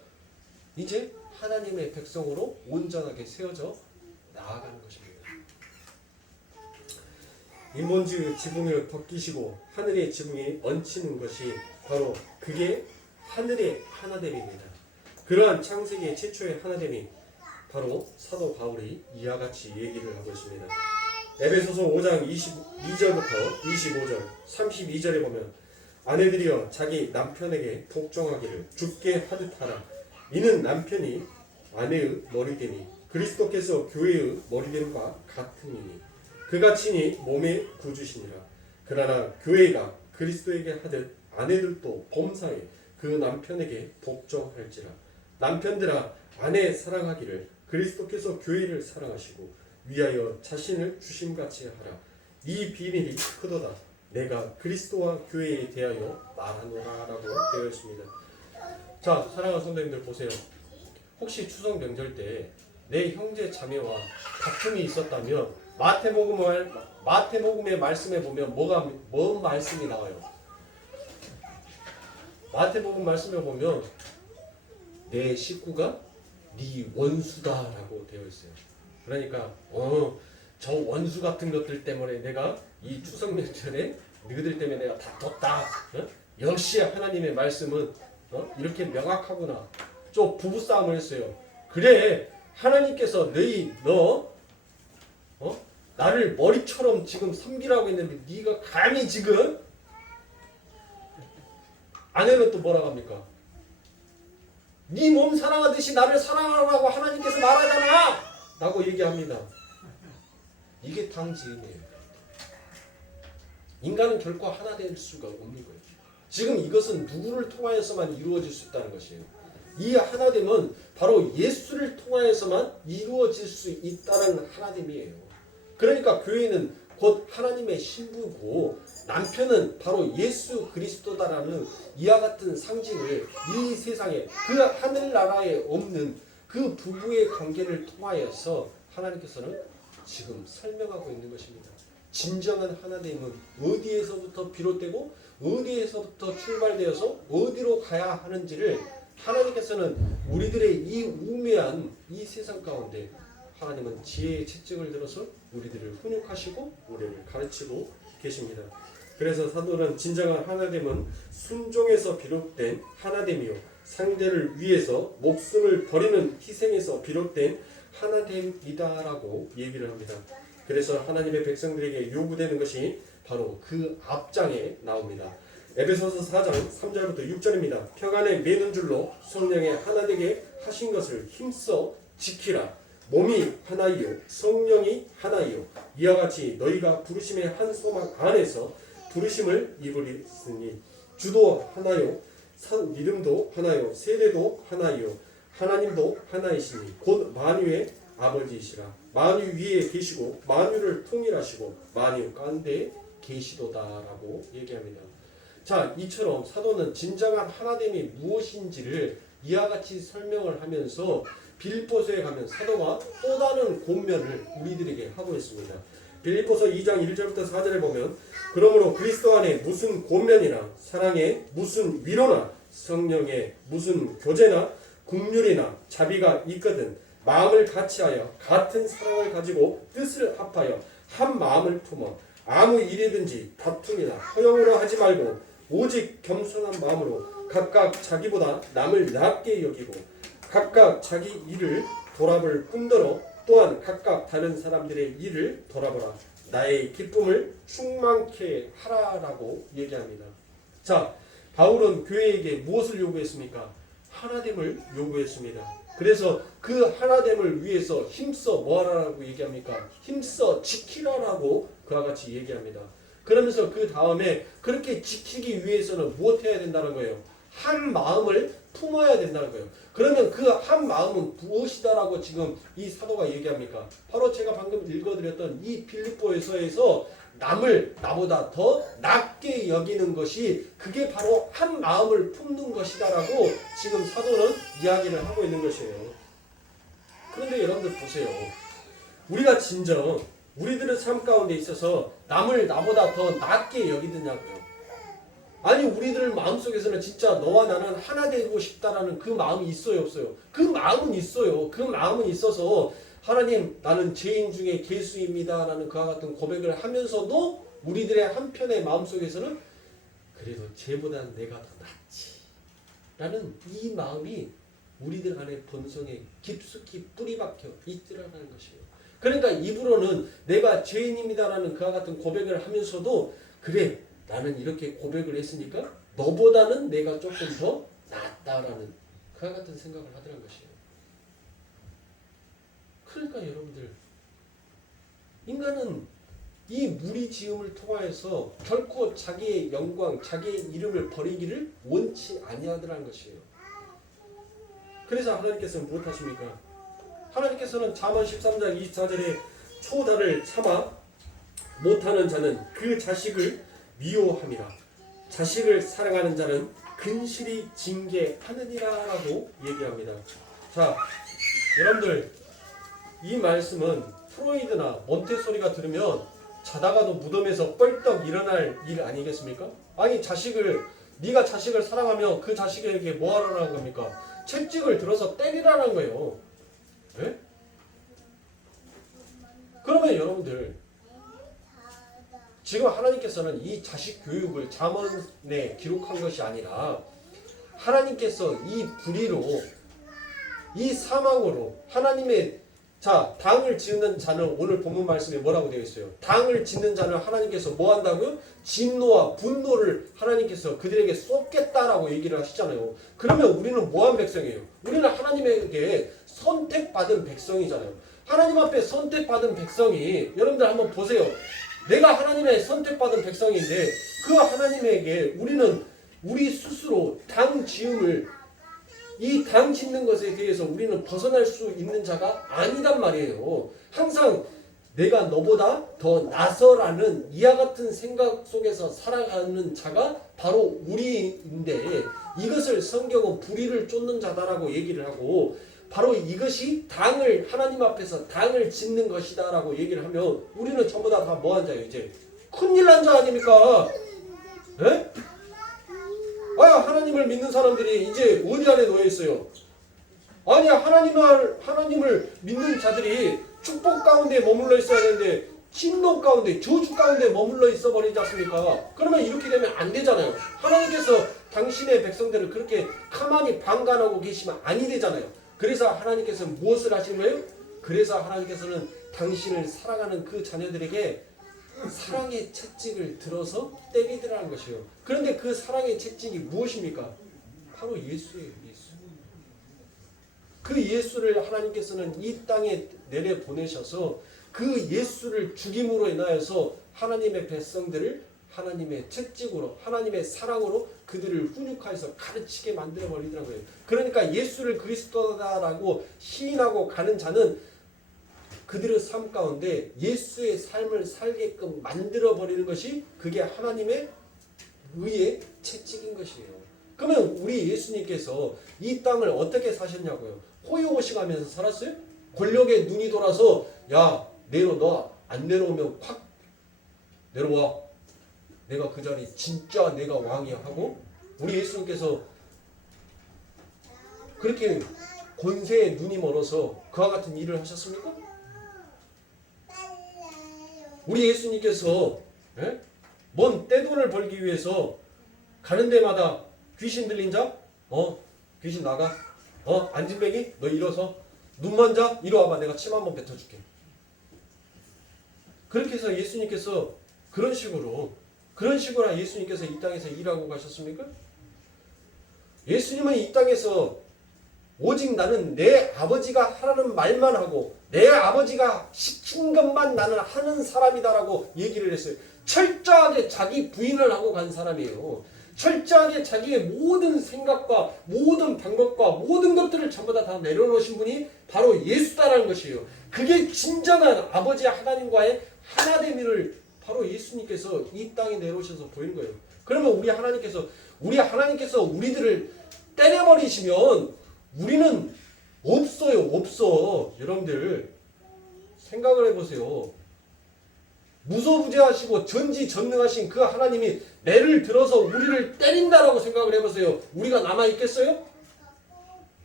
이제 하나님의 백성으로 온전하게 세워져 나아가는 것입니다. 인본주의 지붕을 덮기시고 하늘의 지붕이 얹히는 것이 바로 그게 하늘의 하나됨입니다. 그러한 창세기의 최초의 하나됨이 바로 사도 바울이 이와 같이 얘기를 하고 있습니다. 에베소서 5장 22절부터 25절 32절에 보면 아내들이여 자기 남편에게 복종하기를 주께 하듯 하라. 이는 남편이 아내의 머리됨이 그리스도께서 교회의 머리됨과 같으니 그가 친히 몸의 구주시니라. 그러나 교회가 그리스도에게 하듯 아내들도 범사에 그 남편에게 복종할지라. 남편들아 아내 사랑하기를 그리스도께서 교회를 사랑하시고 위하여 자신을 주심같이 하라. 이 비밀이 크도다. 내가 그리스도와 교회에 대하여 말하노라라고 되어 있습니다. 자, 사랑하는 성도님들 보세요. 혹시 추석 명절 때 내 형제 자매와 다툼이 있었다면 마태복음의 말씀에 보면 뭔 말씀이 나와요? 마태복음 말씀에 보면 내 식구가 네 원수다라고 되어 있어요. 그러니까 저 원수 같은 것들 때문에 내가 이 추석 명절에 너희들 때문에 내가 다퉜다. 역시 하나님의 말씀은 이렇게 명확하구나. 좀 부부싸움을 했어요. 그래 하나님께서 나를 머리처럼 지금 섬기라고 했는데 네가 감히 지금 아내는 또 뭐라고 합니까? 네 몸 사랑하듯이 나를 사랑하라고 하나님께서 말하잖아! 라고 얘기합니다. 이게 당지음이에요. 인간은 결코 하나 될 수가 없는 거예요. 지금 이것은 누구를 통하여서만 이루어질 수 있다는 것이에요. 이 하나됨은 바로 예수를 통하여서만 이루어질 수 있다는 하나됨이에요. 그러니까 교회는 곧 하나님의 신부고 남편은 바로 예수 그리스도다라는 이와 같은 상징을 이 세상에 그 하늘나라에 없는 그 부부의 관계를 통하여서 하나님께서는 지금 설명하고 있는 것입니다. 진정한 하나됨은 어디에서부터 비롯되고 어디에서부터 출발되어서 어디로 가야 하는지를 하나님께서는 우리들의 이 우매한 이 세상 가운데 하나님은 지혜의 채찍을 들어서 우리들을 훈육하시고 우리를 가르치고 계십니다. 그래서 사도는 진정한 하나됨은 순종에서 비롯된 하나됨이요 상대를 위해서 목숨을 버리는 희생에서 비롯된 하나됨이다라고 얘기를 합니다. 그래서 하나님의 백성들에게 요구되는 것이 바로 그 앞장에 나옵니다. 에베소서 4장 3절부터 6절입니다. 평안에 매는 줄로 성령의 하나 되게 하신 것을 힘써 지키라. 몸이 하나이요 성령이 하나이요 이와 같이 너희가 부르심의 한 소망 안에서 부르심을 입으리니 주도 하나요 믿음도 하나요 세례도 하나요 하나님도 하나이시니 곧 만유의 아버지이시라. 만유 위에 계시고 만유를 통일하시고 만유 가운데 계시도다라고 얘기합니다. 자, 이처럼 사도는 진정한 하나됨이 무엇인지를 이와 같이 설명을 하면서 빌립보서에 가면 사도가 또 다른 권면을 우리들에게 하고 있습니다. 빌립보서 2장 1절부터 4절에 보면 그러므로 그리스도 안에 무슨 권면이나 사랑에 무슨 위로나 성령에 무슨 교제나 긍휼이나 자비가 있거든 마음을 같이하여 같은 사랑을 가지고 뜻을 합하여 한 마음을 품어 아무 일이든지 다툼이나 허영으로 하지 말고 오직 겸손한 마음으로 각각 자기보다 남을 낮게 여기고 각각 자기 일을 돌아볼 뿐더러 또한 각각 다른 사람들의 일을 돌아보라. 나의 기쁨을 충만케 하라라고 얘기합니다. 자, 바울은 교회에게 무엇을 요구했습니까? 하나됨을 요구했습니다. 그래서 그 하나됨을 위해서 힘써 뭐하라고 얘기합니까? 힘써 지키라라고 그와 같이 얘기합니다. 그러면서 그 다음에 그렇게 지키기 위해서는 무엇 해야 된다는 거예요? 한 마음을 품어야 된다는 거예요. 그러면 그 한 마음은 무엇이다라고 지금 이 사도가 얘기합니까? 바로 제가 방금 읽어드렸던 이 빌립보에서에서 남을 나보다 더 낮게 여기는 것이 그게 바로 한 마음을 품는 것이다라고 지금 사도는 이야기를 하고 있는 것이에요. 그런데 여러분들 보세요. 우리가 진정 우리들의 삶 가운데 있어서 남을 나보다 더 낮게 여기느냐고요. 아니 우리들 마음속에서는 진짜 너와 나는 하나 되고 싶다라는 그 마음이 있어요 없어요? 그 마음은 있어요. 그 마음은 있어서 하나님 나는 죄인 중에 괴수입니다 라는 그와 같은 고백을 하면서도 우리들의 한편의 마음속에서는 그래도 쟤보다는 내가 더 낫지 라는 이 마음이 우리들 안에 본성에 깊숙이 뿌리박혀 있더라는 것이에요. 그러니까 입으로는 내가 죄인입니다 라는 그와 같은 고백을 하면서도 그래 나는 이렇게 고백을 했으니까 너보다는 내가 조금 더 낫다라는 그와 같은 생각을 하더라는 것이에요. 그러니까 여러분들 인간은 이 무리지음을 통하여서 결코 자기의 영광, 자기의 이름을 버리기를 원치 아니하더라는 것이에요. 그래서 하나님께서는 무엇하십니까? 하나님께서는 잠언 13장 24절에 초다를 참아 못하는 자는 그 자식을 미워함이라 자식을 사랑하는 자는 근실히 징계하느니라 라고 얘기합니다. 자, 여러분들 이 말씀은 프로이드나 몬테소리가 들으면 자다가도 무덤에서 뻘떡 일어날 일 아니겠습니까? 아니 네가 자식을 사랑하면 그 자식에게 뭐 하라는 겁니까? 채찍을 들어서 때리라는 거예요. 네? 그러면 여러분들 지금 하나님께서는 이 자식 교육을 잠언에 기록한 것이 아니라 하나님께서 이 불의로 이 사망으로 하나님의 당을 짓는 자는 오늘 본문 말씀에 뭐라고 되어 있어요? 당을 짓는 자는 하나님께서 뭐 한다고요? 진노와 분노를 하나님께서 그들에게 쏟겠다라고 얘기를 하시잖아요. 그러면 우리는 뭐한 백성이에요? 우리는 하나님에게 선택받은 백성이잖아요. 하나님 앞에 선택받은 백성이 여러분들 한번 보세요. 내가 하나님의 선택받은 백성인데 그 하나님에게 우리는 우리 스스로 당 지음을 이 당 짓는 것에 대해서 우리는 벗어날 수 있는 자가 아니단 말이에요. 항상 내가 너보다 더 나서라는 이와 같은 생각 속에서 살아가는 자가 바로 우리인데 이것을 성경은 불의를 쫓는 자다라고 얘기를 하고 바로 이것이 당을 하나님 앞에서 당을 짓는 것이다 라고 얘기를 하면 우리는 전부 다 뭐 한 자예요? 이제 큰일 난 자 아닙니까? 에? 하나님을 믿는 사람들이 이제 어디 안에 놓여 있어요? 아니 하나님을 믿는 자들이 축복 가운데 머물러 있어야 되는데 진노 가운데 저주 가운데 머물러 있어 버리지 않습니까? 그러면 이렇게 되면 안 되잖아요. 하나님께서 당신의 백성들을 그렇게 가만히 방관하고 계시면 아니 되잖아요. 그래서 하나님께서는 무엇을 하시는 거예요? 그래서 하나님께서는 당신을 사랑하는 그 자녀들에게 사랑의 채찍을 들어서 때리더라는 것이에요. 그런데 그 사랑의 채찍이 무엇입니까? 바로 예수예요. 예수. 그 예수를 하나님께서는 이 땅에 내려보내셔서 그 예수를 죽임으로 인하여서 하나님의 백성들을 하나님의 채찍으로 하나님의 사랑으로 그들을 훈육하여서 가르치게 만들어 버리더라고요. 그러니까 예수를 그리스도다라고 시인하고 가는 자는 그들의 삶 가운데 예수의 삶을 살게끔 만들어 버리는 것이 그게 하나님의 의의 채찍인 것이에요. 그러면 우리 예수님께서 이 땅을 어떻게 사셨냐고요? 호요호식하면서 살았어요? 권력에 눈이 돌아서 야 내려 너 안 내려오면 확 내려와. 내가 그 자리 진짜 내가 왕이야 하고 우리 예수님께서 그렇게 권세에 눈이 멀어서 그와 같은 일을 하셨습니까? 우리 예수님께서 뭔 떼돈을 벌기 위해서 가는 데마다 귀신 들린 자? 귀신 나가. 안진뱅이? 너 일어서. 눈먼 자? 이리 와봐. 내가 침 한번 뱉어줄게. 그렇게 해서 예수님께서 그런 식으로 예수님께서 이 땅에서 일하고 가셨습니까? 예수님은 이 땅에서 오직 나는 내 아버지가 하라는 말만 하고 내 아버지가 시킨 것만 나는 하는 사람이다라고 얘기를 했어요. 철저하게 자기 부인을 하고 간 사람이에요. 철저하게 자기의 모든 생각과 모든 방법과 모든 것들을 전부 다 내려놓으신 분이 바로 예수다라는 것이에요. 그게 진정한 아버지 하나님과의 하나됨을 바로 예수님께서 이 땅에 내려오셔서 보이는 거예요. 그러면 우리 하나님께서 우리들을 때려버리시면 우리는 없어요. 없어. 여러분들 생각을 해보세요. 무소부재하시고 전지전능하신 그 하나님이 매를 들어서 우리를 때린다라고 생각을 해보세요. 우리가 남아있겠어요?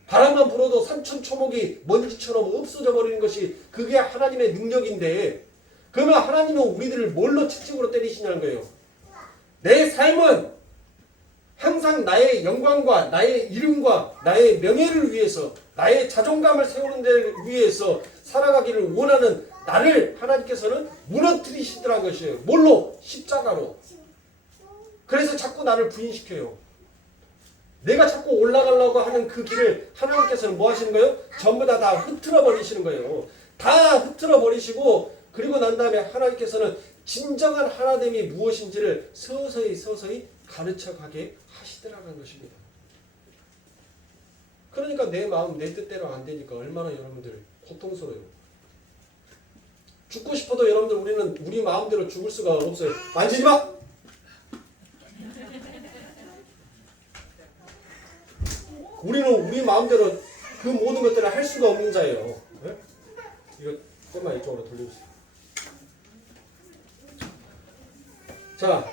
바람만 불어도 산천초목이 먼지처럼 없어져 버리는 것이 그게 하나님의 능력인데 그러면 하나님은 우리들을 뭘로 채찍으로 때리시냐는 거예요. 내 삶은 항상 나의 영광과 나의 이름과 나의 명예를 위해서 나의 자존감을 세우는 데를 위해서 살아가기를 원하는 나를 하나님께서는 무너뜨리시더라는 것이에요. 뭘로? 십자가로. 그래서 자꾸 나를 부인시켜요. 내가 자꾸 올라가려고 하는 그 길을 하나님께서는 뭐 하시는 거예요? 전부 다 흐트러 버리시는 거예요. 다 흐트러 버리시고 그리고 난 다음에 하나님께서는 진정한 하나됨이 무엇인지를 서서히 가르쳐가게 하시더라는 것입니다. 그러니까 내 마음 내 뜻대로 안 되니까 얼마나 여러분들 고통스러워요. 죽고 싶어도 여러분들 우리는 우리 마음대로 죽을 수가 없어요. 만지지 마! 우리는 우리 마음대로 그 모든 것들을 할 수가 없는 자예요. 네? 이거 좀만 이쪽으로 돌려주세요. 자,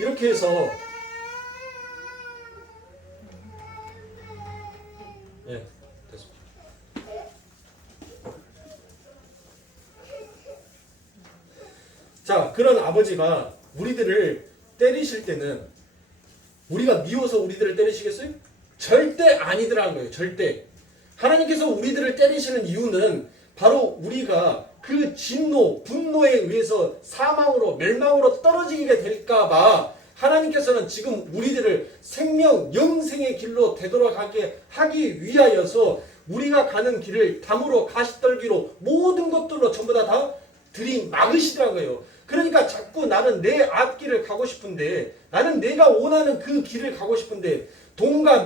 이렇게 해서 됐습니다. 자, 그런 아버지가 우리들을 때리실 때는 우리가 미워서 우리들을 때리시겠어요? 절대 아니더라는 거예요. 절대. 하나님께서 우리들을 때리시는 이유는 바로 우리가 그 진노, 분노에 의해서 사망으로, 멸망으로 떨어지게 될까봐 하나님께서는 지금 우리들을 생명, 영생의 길로 되돌아가게 하기 위하여서 우리가 가는 길을 담으로, 가시떨기로 모든 것들로 전부 다 들이막으시더라는 거예요. 그러니까 자꾸 나는 내 앞길을 가고 싶은데 나는 내가 원하는 그 길을 가고 싶은데 돈과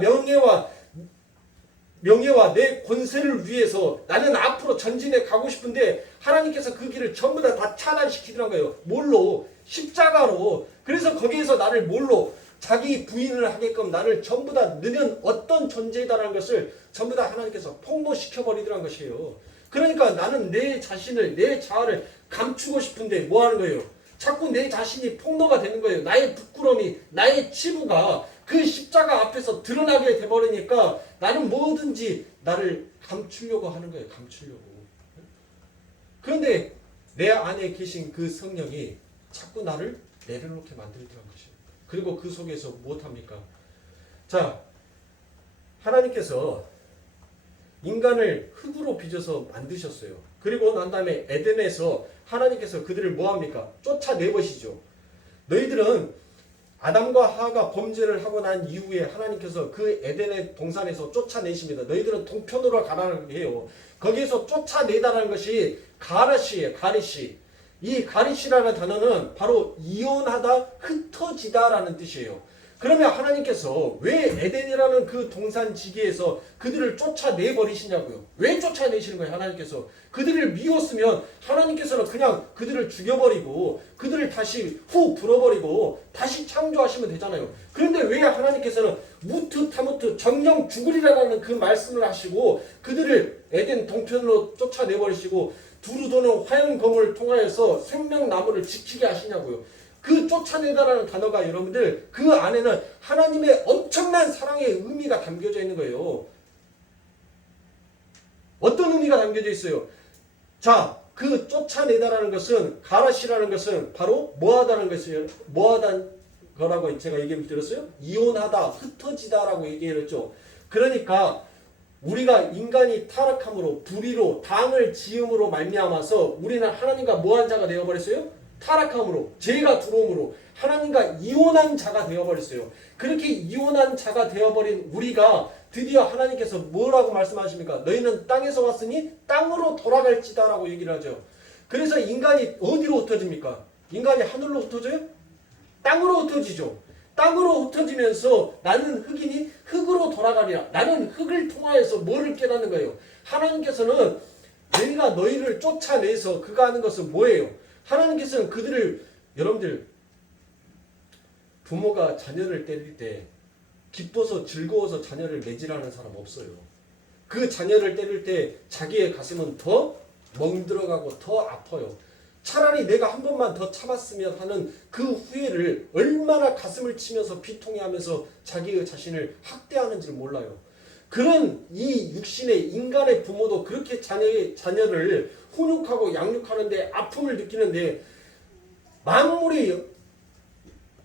명예와 내 권세를 위해서 나는 앞으로 전진해 가고 싶은데 하나님께서 그 길을 전부 다 차단시키더란 거예요. 뭘로? 십자가로. 그래서 거기에서 나를 뭘로? 자기 부인을 하게끔 나를 전부 다 너는 어떤 존재다라는 것을 전부 다 하나님께서 폭로시켜버리더란 것이에요. 그러니까 나는 내 자신을, 내 자아를 감추고 싶은데 뭐 하는 거예요? 자꾸 내 자신이 폭로가 되는 거예요. 나의 부끄러움이, 나의 치부가 그 십자가 앞에서 드러나게 돼버리니까 나는 뭐든지 나를 감추려고 하는 거예요. 감추려고. 그런데 내 안에 계신 그 성령이 자꾸 나를 내려놓게 만들더란 것이에요. 그리고 그 속에서 무엇합니까? 자, 하나님께서 인간을 흙으로 빚어서 만드셨어요. 그리고 난 다음에 에덴에서 하나님께서 그들을 뭐합니까? 쫓아내버리시죠. 너희들은 아담과 하와가 범죄를 하고 난 이후에 하나님께서 그 에덴의 동산에서 쫓아내십니다. 너희들은 동편으로 가라고 해요. 거기에서 쫓아내다라는 것이 가르시예요. 가르시. 이 가르시라는 단어는 바로 이혼하다, 흩어지다라는 뜻이에요. 그러면 하나님께서 왜 에덴이라는 그 동산지기에서 그들을 쫓아내버리시냐고요. 왜 쫓아내시는 거예요? 하나님께서. 그들을 미웠으면 하나님께서는 그냥 그들을 죽여버리고 그들을 다시 후 불어버리고 다시 창조하시면 되잖아요. 그런데 왜 하나님께서는 무트 타무트 정령 죽으리라는 그 말씀을 하시고 그들을 에덴 동편으로 쫓아내버리시고 두루 도는 화염검을 통하여서 생명나무를 지키게 하시냐고요. 그 쫓아내다라는 단어가 여러분들 그 안에는 하나님의 엄청난 사랑의 의미가 담겨져 있는 거예요. 어떤 의미가 담겨져 있어요? 자, 그 쫓아내다라는 것은 가라시라는 것은 바로 뭐하다는 것이에요. 뭐하다는 거라고 제가 얘기를 드렸어요. 이혼하다, 흩어지다라고 얘기를 했죠. 그러니까 우리가 인간이 타락함으로 불의로 당을 지음으로 말미암아서 우리는 하나님과 뭐한 자가 되어버렸어요? 타락함으로 죄가 들어옴으로 하나님과 이혼한 자가 되어버렸어요. 그렇게 이혼한 자가 되어버린 우리가 드디어 하나님께서 뭐라고 말씀하십니까? 너희는 땅에서 왔으니 땅으로 돌아갈지다 라고 얘기를 하죠. 그래서 인간이 어디로 흩어집니까? 인간이 하늘로 흩어져요? 땅으로 흩어지죠. 땅으로 흩어지면서 나는 흙이니 흙으로 돌아가리라. 나는 흙을 통하여서 뭐를 깨닫는 거예요? 하나님께서는 내가 너희를 쫓아내서 그가 하는 것은 뭐예요? 하나님께서는 그들을 여러분들 부모가 자녀를 때릴 때 기뻐서 즐거워서 자녀를 매질하는 사람 없어요. 그 자녀를 때릴 때 자기의 가슴은 더 멍들어가고 더 아파요. 차라리 내가 한 번만 더 참았으면 하는 그 후회를 얼마나 가슴을 치면서 비통해하면서 자기의 자신을 학대하는지를 몰라요. 그런 이 육신의 인간의 부모도 그렇게 자녀를 훈육하고 양육하는데 아픔을 느끼는데 만물의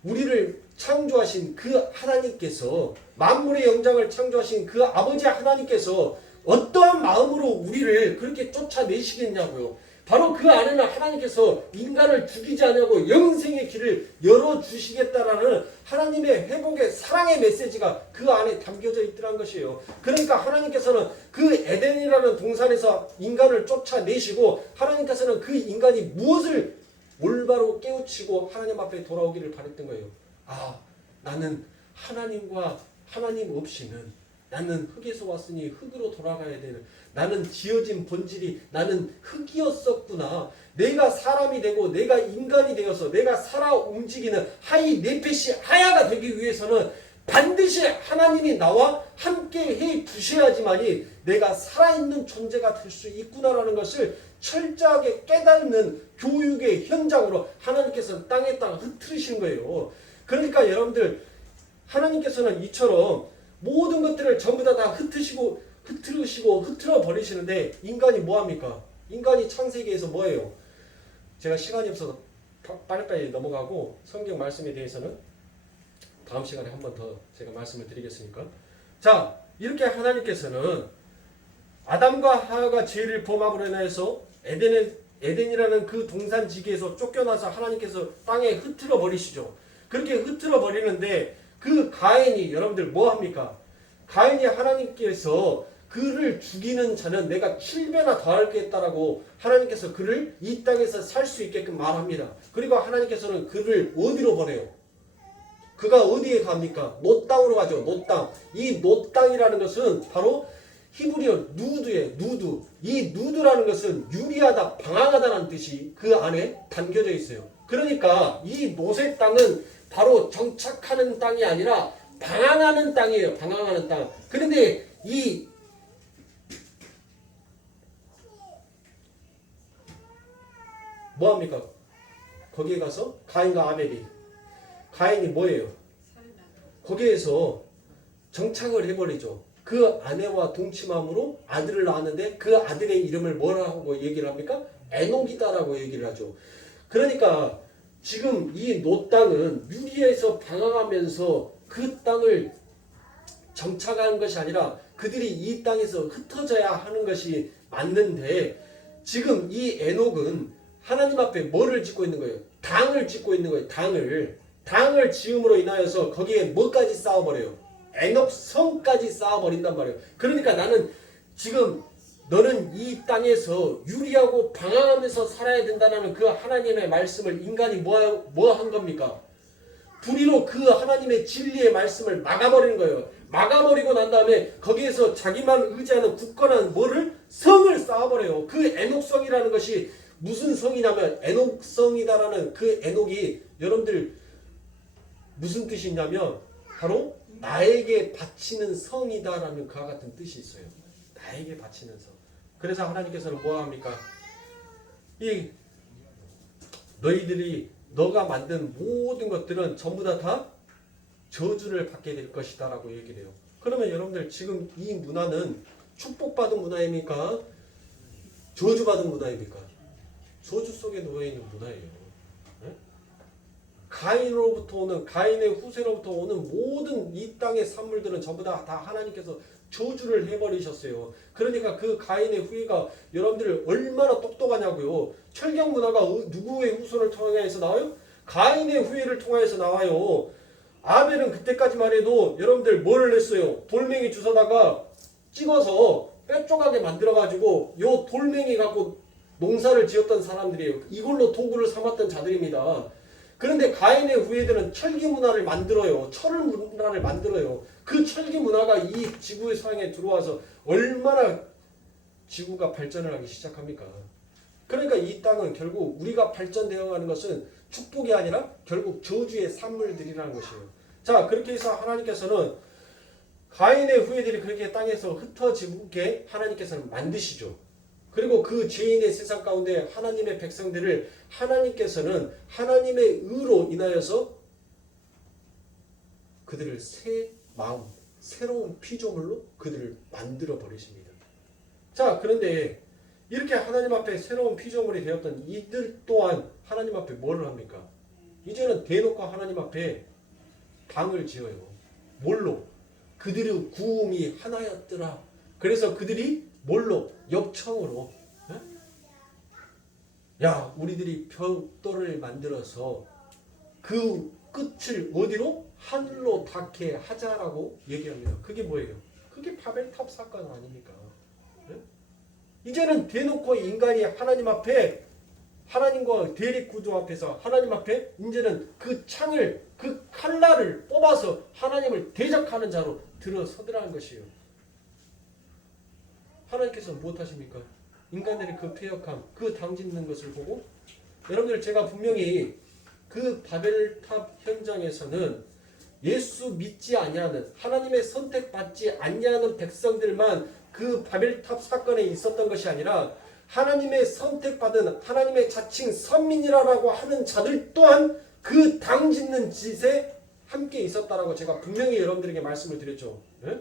우리를 창조하신 그 하나님께서 만물의 영장을 창조하신 그 아버지 하나님께서 어떠한 마음으로 우리를 그렇게 쫓아내시겠냐고요. 바로 그 안에는 하나님께서 인간을 죽이지 않냐고 영생의 길을 열어주시겠다라는 하나님의 회복의 사랑의 메시지가 그 안에 담겨져 있더란 것이에요. 그러니까 하나님께서는 그 에덴이라는 동산에서 인간을 쫓아내시고 하나님께서는 그 인간이 무엇을 올바로 깨우치고 하나님 앞에 돌아오기를 바랬던 거예요. 아, 나는 하나님과 하나님 없이는 나는 흙에서 왔으니 흙으로 돌아가야 되는 나는 지어진 본질이 나는 흙이었었구나. 내가 사람이 되고 내가 인간이 되어서 내가 살아 움직이는 하이 네페시 하야가 되기 위해서는 반드시 하나님이 나와 함께 해 주셔야지만이 내가 살아있는 존재가 될 수 있구나라는 것을 철저하게 깨닫는 교육의 현장으로 하나님께서는 땅에 흐트리시는 거예요. 그러니까 여러분들 하나님께서는 이처럼 모든 것들을 전부 다 흐트러 버리시는데 인간이 뭐합니까? 인간이 창세기에서 뭐예요? 제가 시간이 없어서 빨리빨리 넘어가고 성경 말씀에 대해서는 다음 시간에 한 번 더 제가 말씀을 드리겠으니까. 자, 이렇게 하나님께서는 아담과 하와가 죄를 범함으로 인해서 에덴이라는 그 동산지기에서 쫓겨나서 하나님께서 땅에 흐트러 버리시죠. 그렇게 흐트러 버리는데 그 가인이 여러분들 뭐합니까? 가인이 하나님께서 그를 죽이는 자는 내가 7배나 더하겠다라고 하나님께서 그를 이 땅에서 살 수 있게끔 말합니다. 그리고 하나님께서는 그를 어디로 보내요? 그가 어디에 갑니까? 노 땅으로 가죠. 노 땅. 이 노 땅이라는 것은 바로 히브리어 누드예요. 누드. 이 누드라는 것은 유리하다, 방황하다라는 뜻이 그 안에 담겨져 있어요. 그러니까 이 노세 땅은 바로 정착하는 땅이 아니라 방황하는 땅이에요. 방황하는 땅. 그런데 이 뭐합니까? 거기에 가서 가인과 아벨이 가인이 뭐예요? 거기에서 정착을 해버리죠. 그 아내와 동침함으로 아들을 낳았는데 그 아들의 이름을 뭐라고 얘기를 합니까? 에녹이다라고 얘기를 하죠. 그러니까 지금 이 노 땅은 유리에서 방황하면서 그 땅을 정착하는 것이 아니라 그들이 이 땅에서 흩어져야 하는 것이 맞는데 지금 이 에녹은 하나님 앞에 뭐를 짓고 있는 거예요? 당을 짓고 있는 거예요. 당을 지음으로 인하여서 거기에 뭐까지 쌓아버려요? 에녹 성까지 쌓아버린단 말이에요. 그러니까 나는 지금 너는 이 땅에서 유리하고 방황하면서 살아야 된다는 그 하나님의 말씀을 인간이 뭐 한 겁니까? 불의로 그 하나님의 진리의 말씀을 막아버리는 거예요. 막아버리고 난 다음에 거기에서 자기만 의지하는 굳건한 뭐를? 성을 쌓아버려요. 그 애녹성이라는 것이 무슨 성이냐면 애녹성이다라는 그 애녹이 여러분들 무슨 뜻이 있냐면 바로 나에게 바치는 성이다라는 그와 같은 뜻이 있어요. 나에게 바치는 성. 그래서 하나님께서는 뭐 합니까? 이 너희들이 너가 만든 모든 것들은 전부 다 저주를 받게 될 것이다 라고 얘기를 해요. 그러면 여러분들 지금 이 문화는 축복받은 문화입니까? 저주받은 문화입니까? 저주 속에 놓여있는 문화예요. 네? 가인으로부터 오는 가인의 후세로부터 오는 모든 이 땅의 산물들은 전부 다 하나님께서 저주를 해버리셨어요. 그러니까 그 가인의 후예가 여러분들 얼마나 똑똑하냐고요. 철경 문화가 누구의 후손을 통해서 나와요? 가인의 후예를 통해서 나와요. 아벨은 그때까지만 해도 여러분들 뭘 했어요? 돌멩이 주워다가 찍어서 뾰족하게 만들어가지고 요 돌멩이 갖고 농사를 지었던 사람들이에요. 이걸로 도구를 삼았던 자들입니다. 그런데 가인의 후예들은 철기 문화를 만들어요. 철 문화를 만들어요. 그 철기 문화가 이 지구의 상에 들어와서 얼마나 지구가 발전을 하기 시작합니까? 그러니까 이 땅은 결국 우리가 발전되어 가는 것은 축복이 아니라 결국 저주의 산물들이라는 것이에요. 자, 그렇게 해서 하나님께서는 가인의 후예들이 그렇게 땅에서 흩어지게 하나님께서는 만드시죠. 그리고 그 죄인의 세상 가운데 하나님의 백성들을 하나님께서는 하나님의 의로 인하여서 그들을 새 마음, 새로운 피조물로 그들을 만들어 버리십니다. 자, 그런데 이렇게 하나님 앞에 새로운 피조물이 되었던 이들 또한 하나님 앞에 뭐를 합니까? 이제는 대놓고 하나님 앞에 당을 지어요. 뭘로? 그들의 구음이 하나였더라. 그래서 그들이 뭘로? 엽청으로. 야, 우리들이 벽돌을 만들어서 그 끝을 어디로? 하늘로 닿게 하자라고 얘기합니다. 그게 뭐예요? 그게 바벨탑 사건 아닙니까? 이제는 대놓고 인간이 하나님 앞에 하나님과 대립 구조 앞에서 하나님 앞에 이제는 그 창을 그 칼날을 뽑아서 하나님을 대적하는 자로 들어서더라는 것이에요. 하나님께서 무엇하십니까? 인간들의 그 폐역함, 그 당짓는 것을 보고 여러분들 제가 분명히 그 바벨탑 현장에서는 예수 믿지 아니하는 하나님의 선택받지 아니하는 백성들만 그 바벨탑 사건에 있었던 것이 아니라 하나님의 선택받은 하나님의 자칭 선민이라고 하는 자들 또한 그 당짓는 짓에 함께 있었다라고 제가 분명히 여러분들에게 말씀을 드렸죠. 네?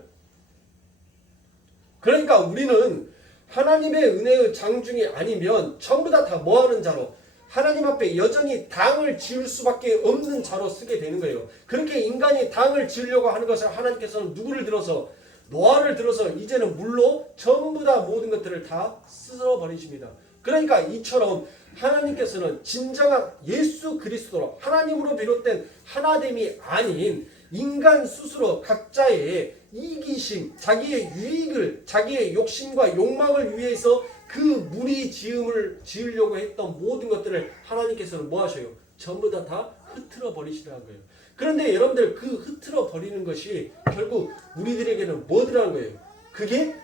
그러니까 우리는 하나님의 은혜의 장중이 아니면 전부 다 뭐하는 자로 하나님 앞에 여전히 당을 지을 수밖에 없는 자로 쓰게 되는 거예요. 그렇게 인간이 당을 지으려고 하는 것을 하나님께서는 누구를 들어서 노아를 들어서 이제는 물로 전부 다 모든 것들을 다 쓸어버리십니다. 그러니까 이처럼 하나님께서는 진정한 예수 그리스도로 하나님으로 비롯된 하나됨이 아닌 인간 스스로 각자의 이기심, 자기의 유익을, 자기의 욕심과 욕망을 위해서 그 무리 지음을 지으려고 했던 모든 것들을 하나님께서는 뭐 하셔요? 전부 다 흐트러 버리시라는 거예요. 그런데 여러분들 그 흐트러 버리는 것이 결국 우리들에게는 뭐더라는 거예요? 그게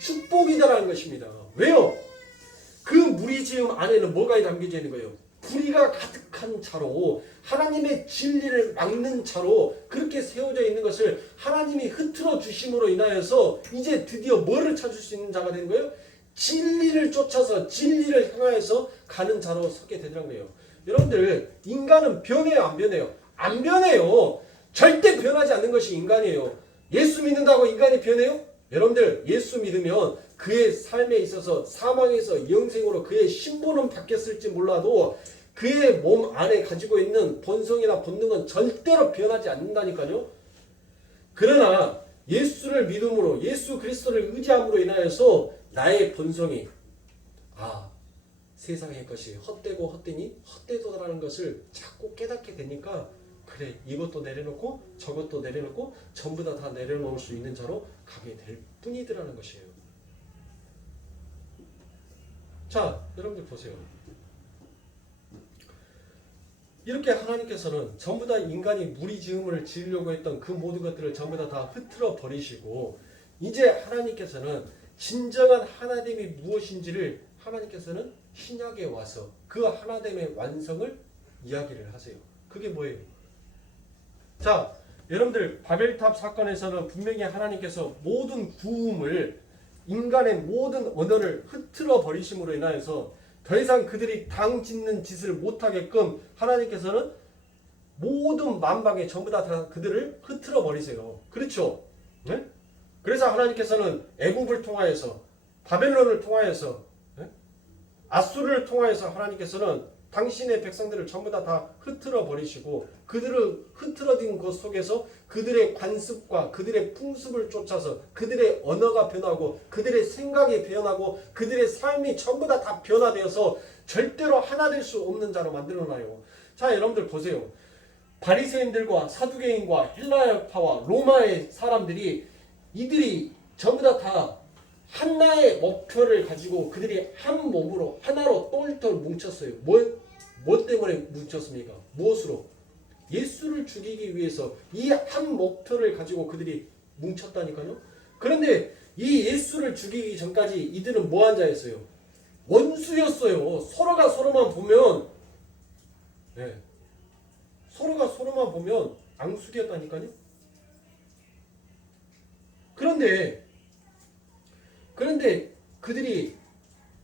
축복이다라는 것입니다. 왜요? 그 무리 지음 안에는 뭐가 담겨져 있는 거예요? 불의가 가득한 자로 하나님의 진리를 막는 자로 그렇게 세워져 있는 것을 하나님이 흐트러 주심으로 인하여서 이제 드디어 뭐를 찾을 수 있는 자가 되는 거예요? 진리를 쫓아서 진리를 향하여서 가는 자로 서게 되는 거예요. 여러분들 인간은 변해요, 안 변해요? 안 변해요. 절대 변하지 않는 것이 인간이에요. 예수 믿는다고 인간이 변해요? 여러분들 예수 믿으면 그의 삶에 있어서 사망에서 영생으로 그의 신분은 바뀌었을지 몰라도 그의 몸 안에 가지고 있는 본성이나 본능은 절대로 변하지 않는다니까요. 그러나 예수를 믿음으로 예수 그리스도를 의지함으로 인하여서 나의 본성이 세상의 것이 헛되고 헛되니 헛되도라는 것을 자꾸 깨닫게 되니까 그래 이것도 내려놓고 저것도 내려놓고 전부 다 내려놓을 수 있는 자로 가게 될 뿐이더라는 것이에요. 자, 여러분들 보세요. 이렇게 하나님께서는 전부 다 인간이 무리지음을 지으려고 했던 그 모든 것들을 전부 다 흐트러 버리시고 이제 하나님께서는 진정한 하나됨이 무엇인지를 하나님께서는 신약에 와서 그 하나됨의 완성을 이야기를 하세요. 그게 뭐예요? 자, 여러분들 바벨탑 사건에서는 분명히 하나님께서 모든 구음을 인간의 모든 언어를 흐트러 버리심으로 인하여서 더 이상 그들이 당 짓는 짓을 못하게끔 하나님께서는 모든 만방에 전부 다 그들을 흐트러 버리세요. 그렇죠? 네? 그래서 하나님께서는 애굽을 통하여서 바벨론을 통하여서 아수르를 통하여서 하나님께서는 당신의 백성들을 전부 다 흐트러 버리시고 그들을 흐트러진 것 속에서 그들의 관습과 그들의 풍습을 쫓아서 그들의 언어가 변하고 그들의 생각이 변하고 그들의 삶이 전부 다 변화되어서 절대로 하나 될 수 없는 자로 만들어놔요. 자, 여러분들 보세요. 바리새인들과 사두개인과 헬라파와 로마의 사람들이 이들이 전부 다 하나의 목표를 가지고 그들이 한 몸으로 하나로 똘똘 뭉쳤어요. 뭐 때문에 뭉쳤습니까? 무엇으로? 예수를 죽이기 위해서 이 한 목표를 가지고 그들이 뭉쳤다니까요. 그런데 이 예수를 죽이기 전까지 이들은 뭐한 자였어요? 원수였어요. 서로가 서로만 보면 서로가 서로만 보면 앙숙이었다니까요. 그런데 그들이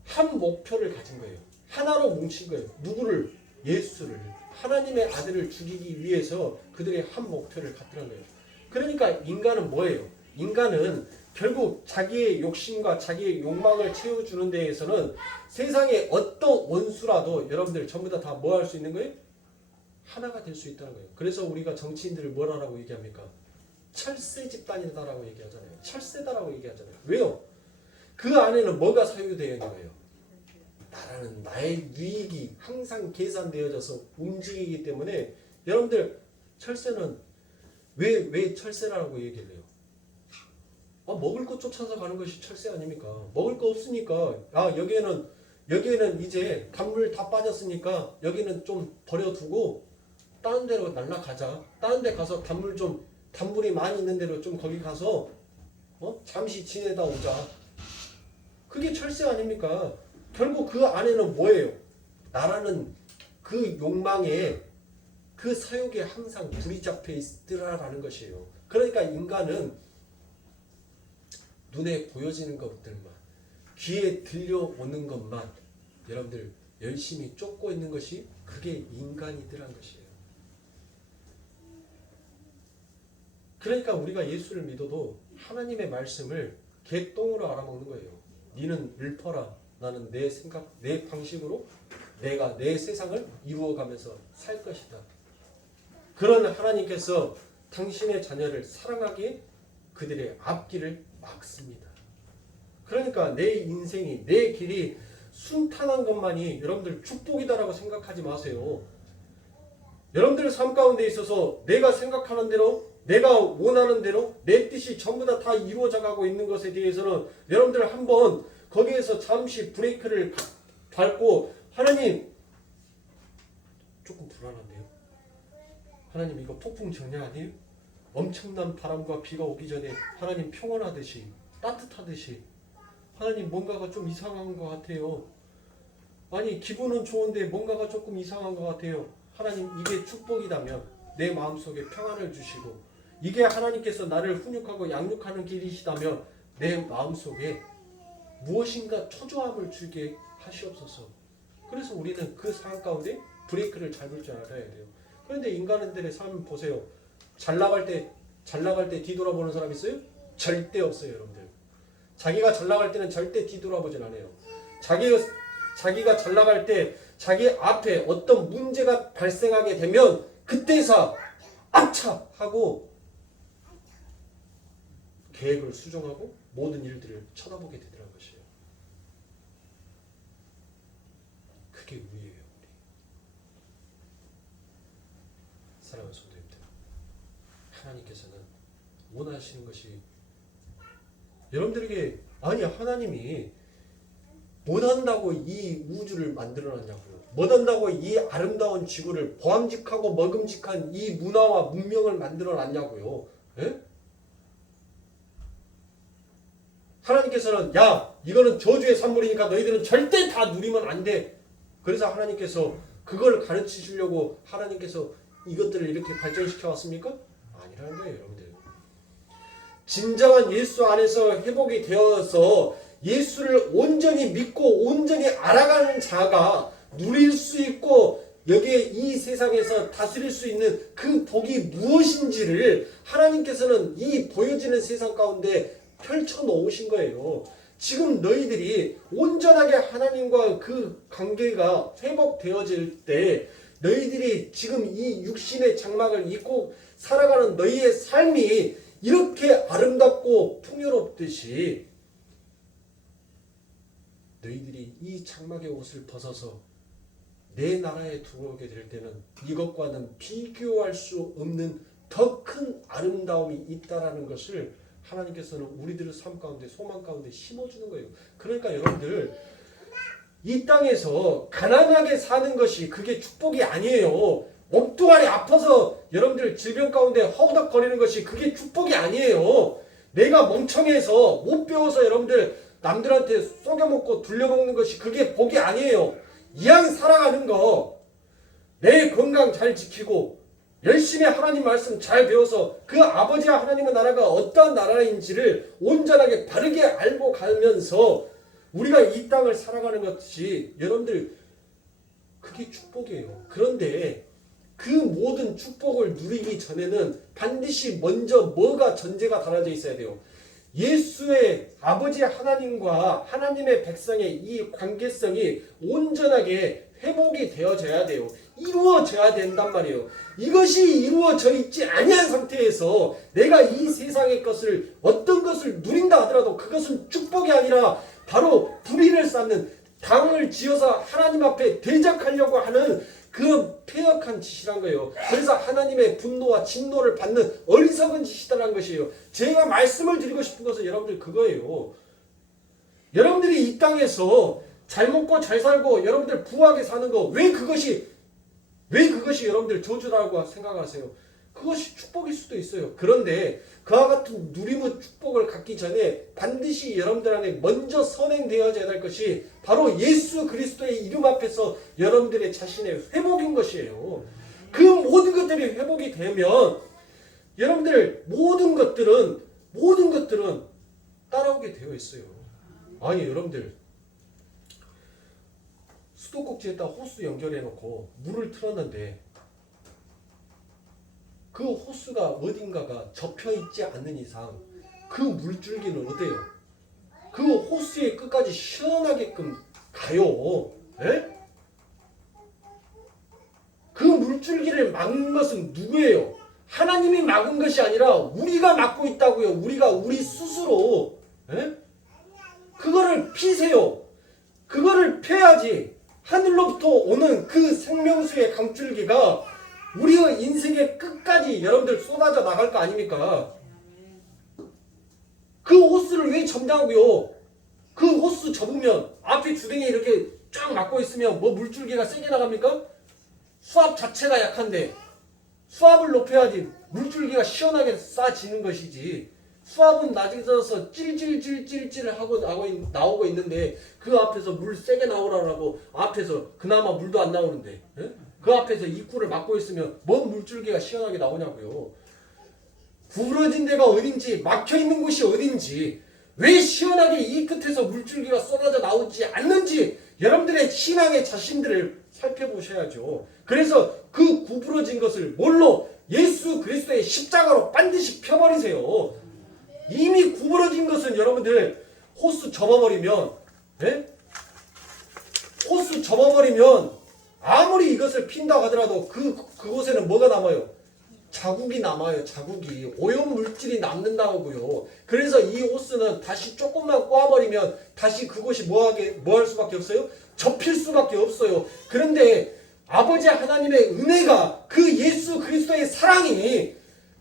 한 목표를 가진 거예요. 하나로 뭉친 거예요. 누구를? 예수를. 하나님의 아들을 죽이기 위해서 그들이 한 목표를 갖더란 거예요. 그러니까 인간은 뭐예요? 인간은 결국 자기의 욕심과 자기의 욕망을 채워주는 데에서는 세상의 어떤 원수라도 여러분들 전부 다 뭐 할 수 있는 거예요? 하나가 될 수 있다는 거예요. 그래서 우리가 정치인들을 뭐라고 얘기합니까? 철새 집단이다라고 얘기하잖아요. 철새다라고 얘기하잖아요. 왜요? 그 안에는 뭐가 사유되어 있는 거예요? 나라는 나의 유익이 항상 계산되어져서 움직이기 때문에 여러분들 철새는 왜 철새라고 얘기를 해요? 먹을 것 쫓아서 가는 것이 철새 아닙니까? 먹을 거 없으니까 여기에는 이제 단물 다 빠졌으니까 여기는 좀 버려두고 다른 데로 날아가자. 다른 데 가서 단물이 많이 있는 데로 좀 거기 가서 잠시 지내다 오자. 그게 철새 아닙니까? 결국 그 안에는 뭐예요? 나라는 그 욕망에 그 사욕에 항상 불이 잡혀 있더라라는 것이에요. 그러니까 인간은 눈에 보여지는 것들만, 귀에 들려오는 것만 여러분들 열심히 쫓고 있는 것이 그게 인간이더란 것이에요. 그러니까 우리가 예수를 믿어도 하나님의 말씀을 개똥으로 알아먹는 거예요. 니는 읊어라. 나는 내 생각, 내 방식으로 내가 내 세상을 이루어가면서 살 것이다. 그런 하나님께서 당신의 자녀를 사랑하기에 그들의 앞길을 막습니다. 그러니까 내 인생이, 내 길이 순탄한 것만이 여러분들 축복이다라고 생각하지 마세요. 여러분들 삶 가운데 있어서 내가 생각하는 대로, 내가 원하는 대로 내 뜻이 전부 다 이루어져 가고 있는 것에 대해서는 여러분들 한번 거기에서 잠시 브레이크를 밟고 하나님 조금 불안한데요. 하나님 이거 폭풍 전야 아니에요? 엄청난 바람과 비가 오기 전에 하나님 평온하듯이 따뜻하듯이 하나님 뭔가가 좀 이상한 것 같아요. 아니 기분은 좋은데 뭔가가 조금 이상한 것 같아요. 하나님 이게 축복이다면 내 마음속에 평안을 주시고 이게 하나님께서 나를 훈육하고 양육하는 길이시다면 내 마음속에 무엇인가 초조함을 주게 하시옵소서. 그래서 우리는 그 상황 가운데 브레이크를 밟을 줄 알아야 돼요. 그런데 인간들의 삶을 보세요. 잘 나갈 때 뒤돌아보는 사람 있어요? 절대 없어요, 여러분들. 자기가 잘 나갈 때는 절대 뒤돌아보진 않아요. 자기가 잘 나갈 때 자기 앞에 어떤 문제가 발생하게 되면 그때서 아차 하고 계획을 수정하고 모든 일들을 쳐다보게 되더라는 것이에요. 그게 우리예요. 우리. 사랑하는 성도님들, 하나님께서는 원하시는 것이 여러분들에게 아니 하나님이 못한다고 이 우주를 만들어놨냐고요. 못한다고 이 아름다운 지구를 보암직하고 먹음직한 이 문화와 문명을 만들어놨냐고요. 예? 하나님께서는 야 이거는 저주의 산물이니까 너희들은 절대 다 누리면 안 돼. 그래서 하나님께서 그걸 가르치시려고 하나님께서 이것들을 이렇게 발전시켜 왔습니까? 아니라는 거예요, 여러분들. 진정한 예수 안에서 회복이 되어서 예수를 온전히 믿고 온전히 알아가는 자가 누릴 수 있고 여기에 이 세상에서 다스릴 수 있는 그 복이 무엇인지를 하나님께서는 이 보여지는 세상 가운데 펼쳐 놓으신 거예요. 지금 너희들이 온전하게 하나님과 그 관계가 회복되어질 때 너희들이 지금 이 육신의 장막을 입고 살아가는 너희의 삶이 이렇게 아름답고 풍요롭듯이 너희들이 이 장막의 옷을 벗어서 내 나라에 들어오게 될 때는 이것과는 비교할 수 없는 더 큰 아름다움이 있다라는 것을 하나님께서는 우리들의 삶 가운데 소망 가운데 심어주는 거예요. 그러니까 여러분들 이 땅에서 가난하게 사는 것이 그게 축복이 아니에요. 몸뚱아리 아파서 여러분들 질병 가운데 허우덕거리는 것이 그게 축복이 아니에요. 내가 멍청해서 못 배워서 여러분들 남들한테 속여먹고 둘려먹는 것이 그게 복이 아니에요. 이왕 살아가는 거 내 건강 잘 지키고 열심히 하나님 말씀 잘 배워서 그 아버지와 하나님의 나라가 어떠한 나라인지를 온전하게 바르게 알고 가면서 우리가 이 땅을 살아가는 것이 여러분들 그게 축복이에요. 그런데 그 모든 축복을 누리기 전에는 반드시 먼저 뭐가 전제가 달아져 있어야 돼요. 예수의 아버지 하나님과 하나님의 백성의 이 관계성이 온전하게 회복이 되어져야 돼요. 이루어져야 된단 말이에요. 이것이 이루어져 있지 아니한 상태에서 내가 이 세상의 것을 어떤 것을 누린다 하더라도 그것은 축복이 아니라 바로 불의를 쌓는 당을 지어서 하나님 앞에 대적하려고 하는 그 폐역한 짓이란 거예요. 그래서 하나님의 분노와 진노를 받는 어리석은 짓이라는 것이에요. 제가 말씀을 드리고 싶은 것은 여러분들 그거예요. 여러분들이 이 땅에서 잘 먹고 잘 살고 여러분들 부하게 사는 거 왜 그것이 여러분들 저주라고 생각하세요? 그것이 축복일 수도 있어요. 그런데 그와 같은 누림의 축복을 갖기 전에 반드시 여러분들 안에 먼저 선행되어져야 할 것이 바로 예수 그리스도의 이름 앞에서 여러분들의 자신의 회복인 것이에요. 그 모든 것들이 회복이 되면 여러분들 모든 것들은 따라오게 되어 있어요. 아니 여러분들 수도꼭지에다 호수 연결해 놓고 물을 틀었는데 그 호수가 어딘가가 접혀 있지 않는 이상 그 물줄기는 어때요? 그 호수의 끝까지 시원하게끔 가요. 에? 그 물줄기를 막는 것은 누구예요? 하나님이 막은 것이 아니라 우리가 막고 있다고요. 우리 스스로. 에? 그거를 피세요. 그거를 펴야지 하늘로부터 오는 그 생명수의 강줄기가 우리의 인생의 끝까지 여러분들 쏟아져 나갈 거 아닙니까? 그 호수를 왜 점다고요? 그 호수 접으면 앞에 주댕이 이렇게 쫙 막고 있으면 뭐 물줄기가 세게 나갑니까? 수압 자체가 약한데 수압을 높여야지 물줄기가 시원하게 쏴지는 것이지. 수압은 낮아져서 찔찔찔찔찔 하고 나오고 있는데 그 앞에서 물 세게 나오라고 앞에서 그나마 물도 안 나오는데 예? 그 앞에서 입구를 막고 있으면 뭔 물줄기가 시원하게 나오냐고요. 구부러진 데가 어딘지 막혀있는 곳이 어딘지 왜 시원하게 이 끝에서 물줄기가 쏟아져 나오지 않는지 여러분들의 신앙의 자신들을 살펴보셔야죠. 그래서 그 구부러진 것을 뭘로? 예수 그리스도의 십자가로 반드시 펴버리세요. 이미 구부러진 것은 여러분들 호수 접어버리면 호수 접어버리면 아무리 이것을 핀다고 하더라도 그곳에는 뭐가 남아요? 자국이 남아요. 자국이. 오염 물질이 남는다고요. 그래서 이 호수는 다시 조금만 꼬아버리면 다시 그곳이 뭐 할 수밖에 없어요? 접힐 수밖에 없어요. 그런데 아버지 하나님의 은혜가 그 예수 그리스도의 사랑이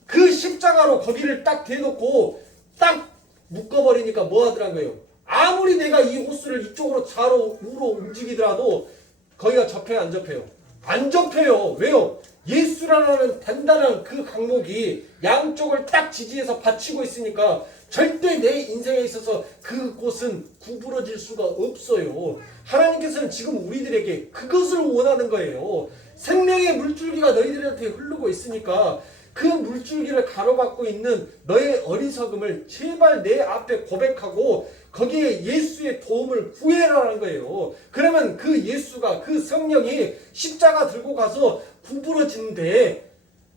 그 십자가로 거기를 딱 대놓고 딱 묶어버리니까 뭐 하더란 거예요? 아무리 내가 이 호수를 이쪽으로 좌로 우로 움직이더라도 거기가 접해요, 안 접해요? 안 접해요. 왜요? 예수라는 단단한 그 강목이 양쪽을 딱 지지해서 받치고 있으니까 절대 내 인생에 있어서 그곳은 구부러질 수가 없어요. 하나님께서는 지금 우리들에게 그것을 원하는 거예요. 생명의 물줄기가 너희들한테 흐르고 있으니까 그 물줄기를 가로막고 있는 너의 어리석음을 제발 내 앞에 고백하고 거기에 예수의 도움을 구해라는 거예요. 그러면 그 예수가, 그 성령이 십자가 들고 가서 구부러지는데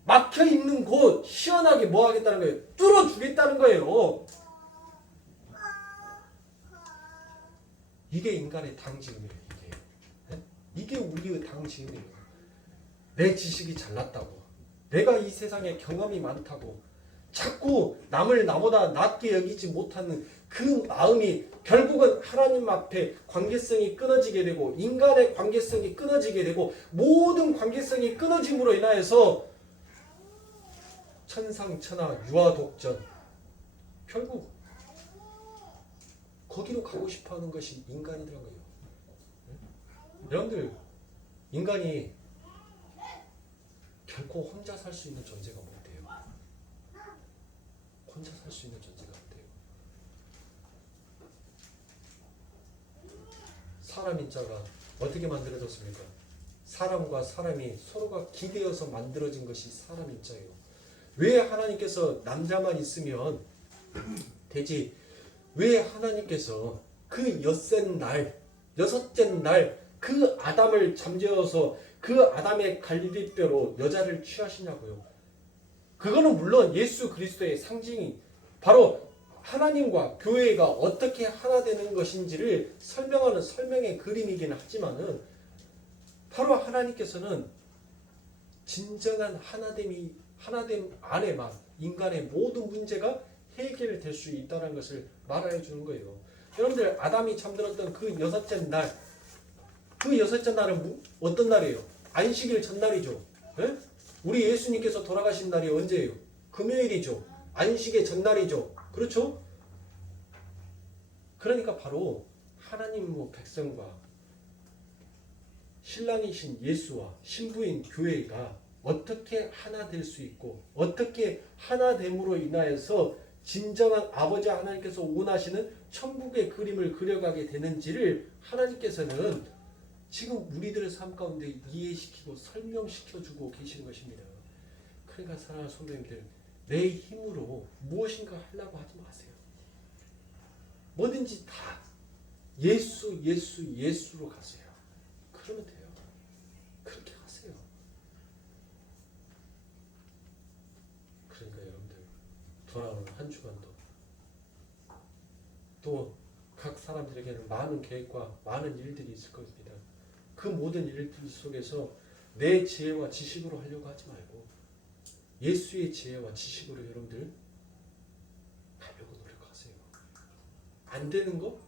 막혀 있는 곳 시원하게 뭐 하겠다는 거예요? 뚫어주겠다는 거예요. 이게 인간의 당지음이에요. 이게 우리의 당지음이에요. 내 지식이 잘났다고, 내가 이 세상에 경험이 많다고 자꾸 남을 나보다 낮게 여기지 못하는 그 마음이 결국은 하나님 앞에 관계성이 끊어지게 되고 인간의 관계성이 끊어지게 되고 모든 관계성이 끊어짐으로 인하여서 천상천하 유아독전, 결국 거기로 가고 싶어하는 것이 인간이더라고요. 여러분들, 인간이 결코 혼자 살 수 있는 존재가 못 돼요. 혼자 살 수 있는 존재가 못 돼요. 사람인 자가 어떻게 만들어졌습니까? 사람과 사람이 서로가 기대어서 만들어진 것이 사람인 자예요. 왜 하나님께서 남자만 있으면 되지? 왜 하나님께서 그 여섯째 날 그 아담을 잠재워서 그 아담의 갈비뼈로 여자를 취하시냐고요. 그거는 물론 예수 그리스도의 상징이 바로 하나님과 교회가 어떻게 하나 되는 것인지를 설명하는 설명의 그림이긴 하지만은 바로 하나님께서는 진정한 하나됨 안에만 인간의 모든 문제가 해결될 수 있다는 것을 말해 주는 거예요. 여러분들, 아담이 잠들었던 그 여섯째 날, 그 여섯째 날은 어떤 날이에요? 안식일 전날이죠. 네? 우리 예수님께서 돌아가신 날이 언제예요? 금요일이죠. 안식의 전날이죠. 그렇죠? 그러니까 바로 하나님의 백성과 신랑이신 예수와 신부인 교회가 어떻게 하나 될 수 있고 어떻게 하나됨으로 인하여서 진정한 아버지 하나님께서 원하시는 천국의 그림을 그려가게 되는지를 하나님께서는 지금 우리들의 삶 가운데 이해시키고 설명시켜주고 계시는 것입니다. 그러니까 사랑하는 성도님들, 내 힘으로 무엇인가 하려고 하지 마세요. 뭐든지 다 예수로 가세요. 그러면 돼요. 그렇게 하세요. 그러니까 여러분들, 돌아오는 한 주간도 또 각 사람들에게는 많은 계획과 많은 일들이 있을 겁니다. 그 모든 일들 속에서 내 지혜와 지식으로 하려고 하지 말고 예수의 지혜와 지식으로 여러분들 하려고 노력하세요. 안 되는 거?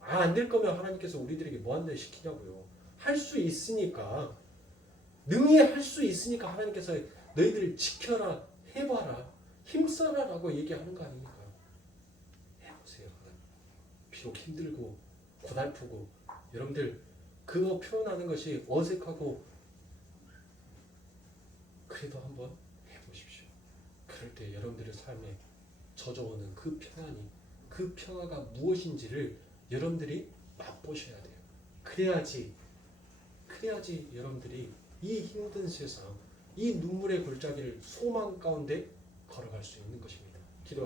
안 될 거면 하나님께서 우리들에게 뭐 한다 시키냐고요. 할 수 있으니까, 능히 할 수 있으니까 하나님께서 너희들 지켜라, 해봐라, 힘써라 라고 얘기하는 거 아닙니까? 해보세요. 비록 힘들고 고달프고 여러분들 그거 표현하는 것이 어색하고 그래도 한번 해보십시오. 그럴 때 여러분들의 삶에 젖어오는 그 평안이, 그 평화가 무엇인지를 여러분들이 맛보셔야 돼요. 그래야지 여러분들이 이 힘든 세상, 이 눈물의 골짜기를 소망 가운데 걸어갈 수 있는 것입니다.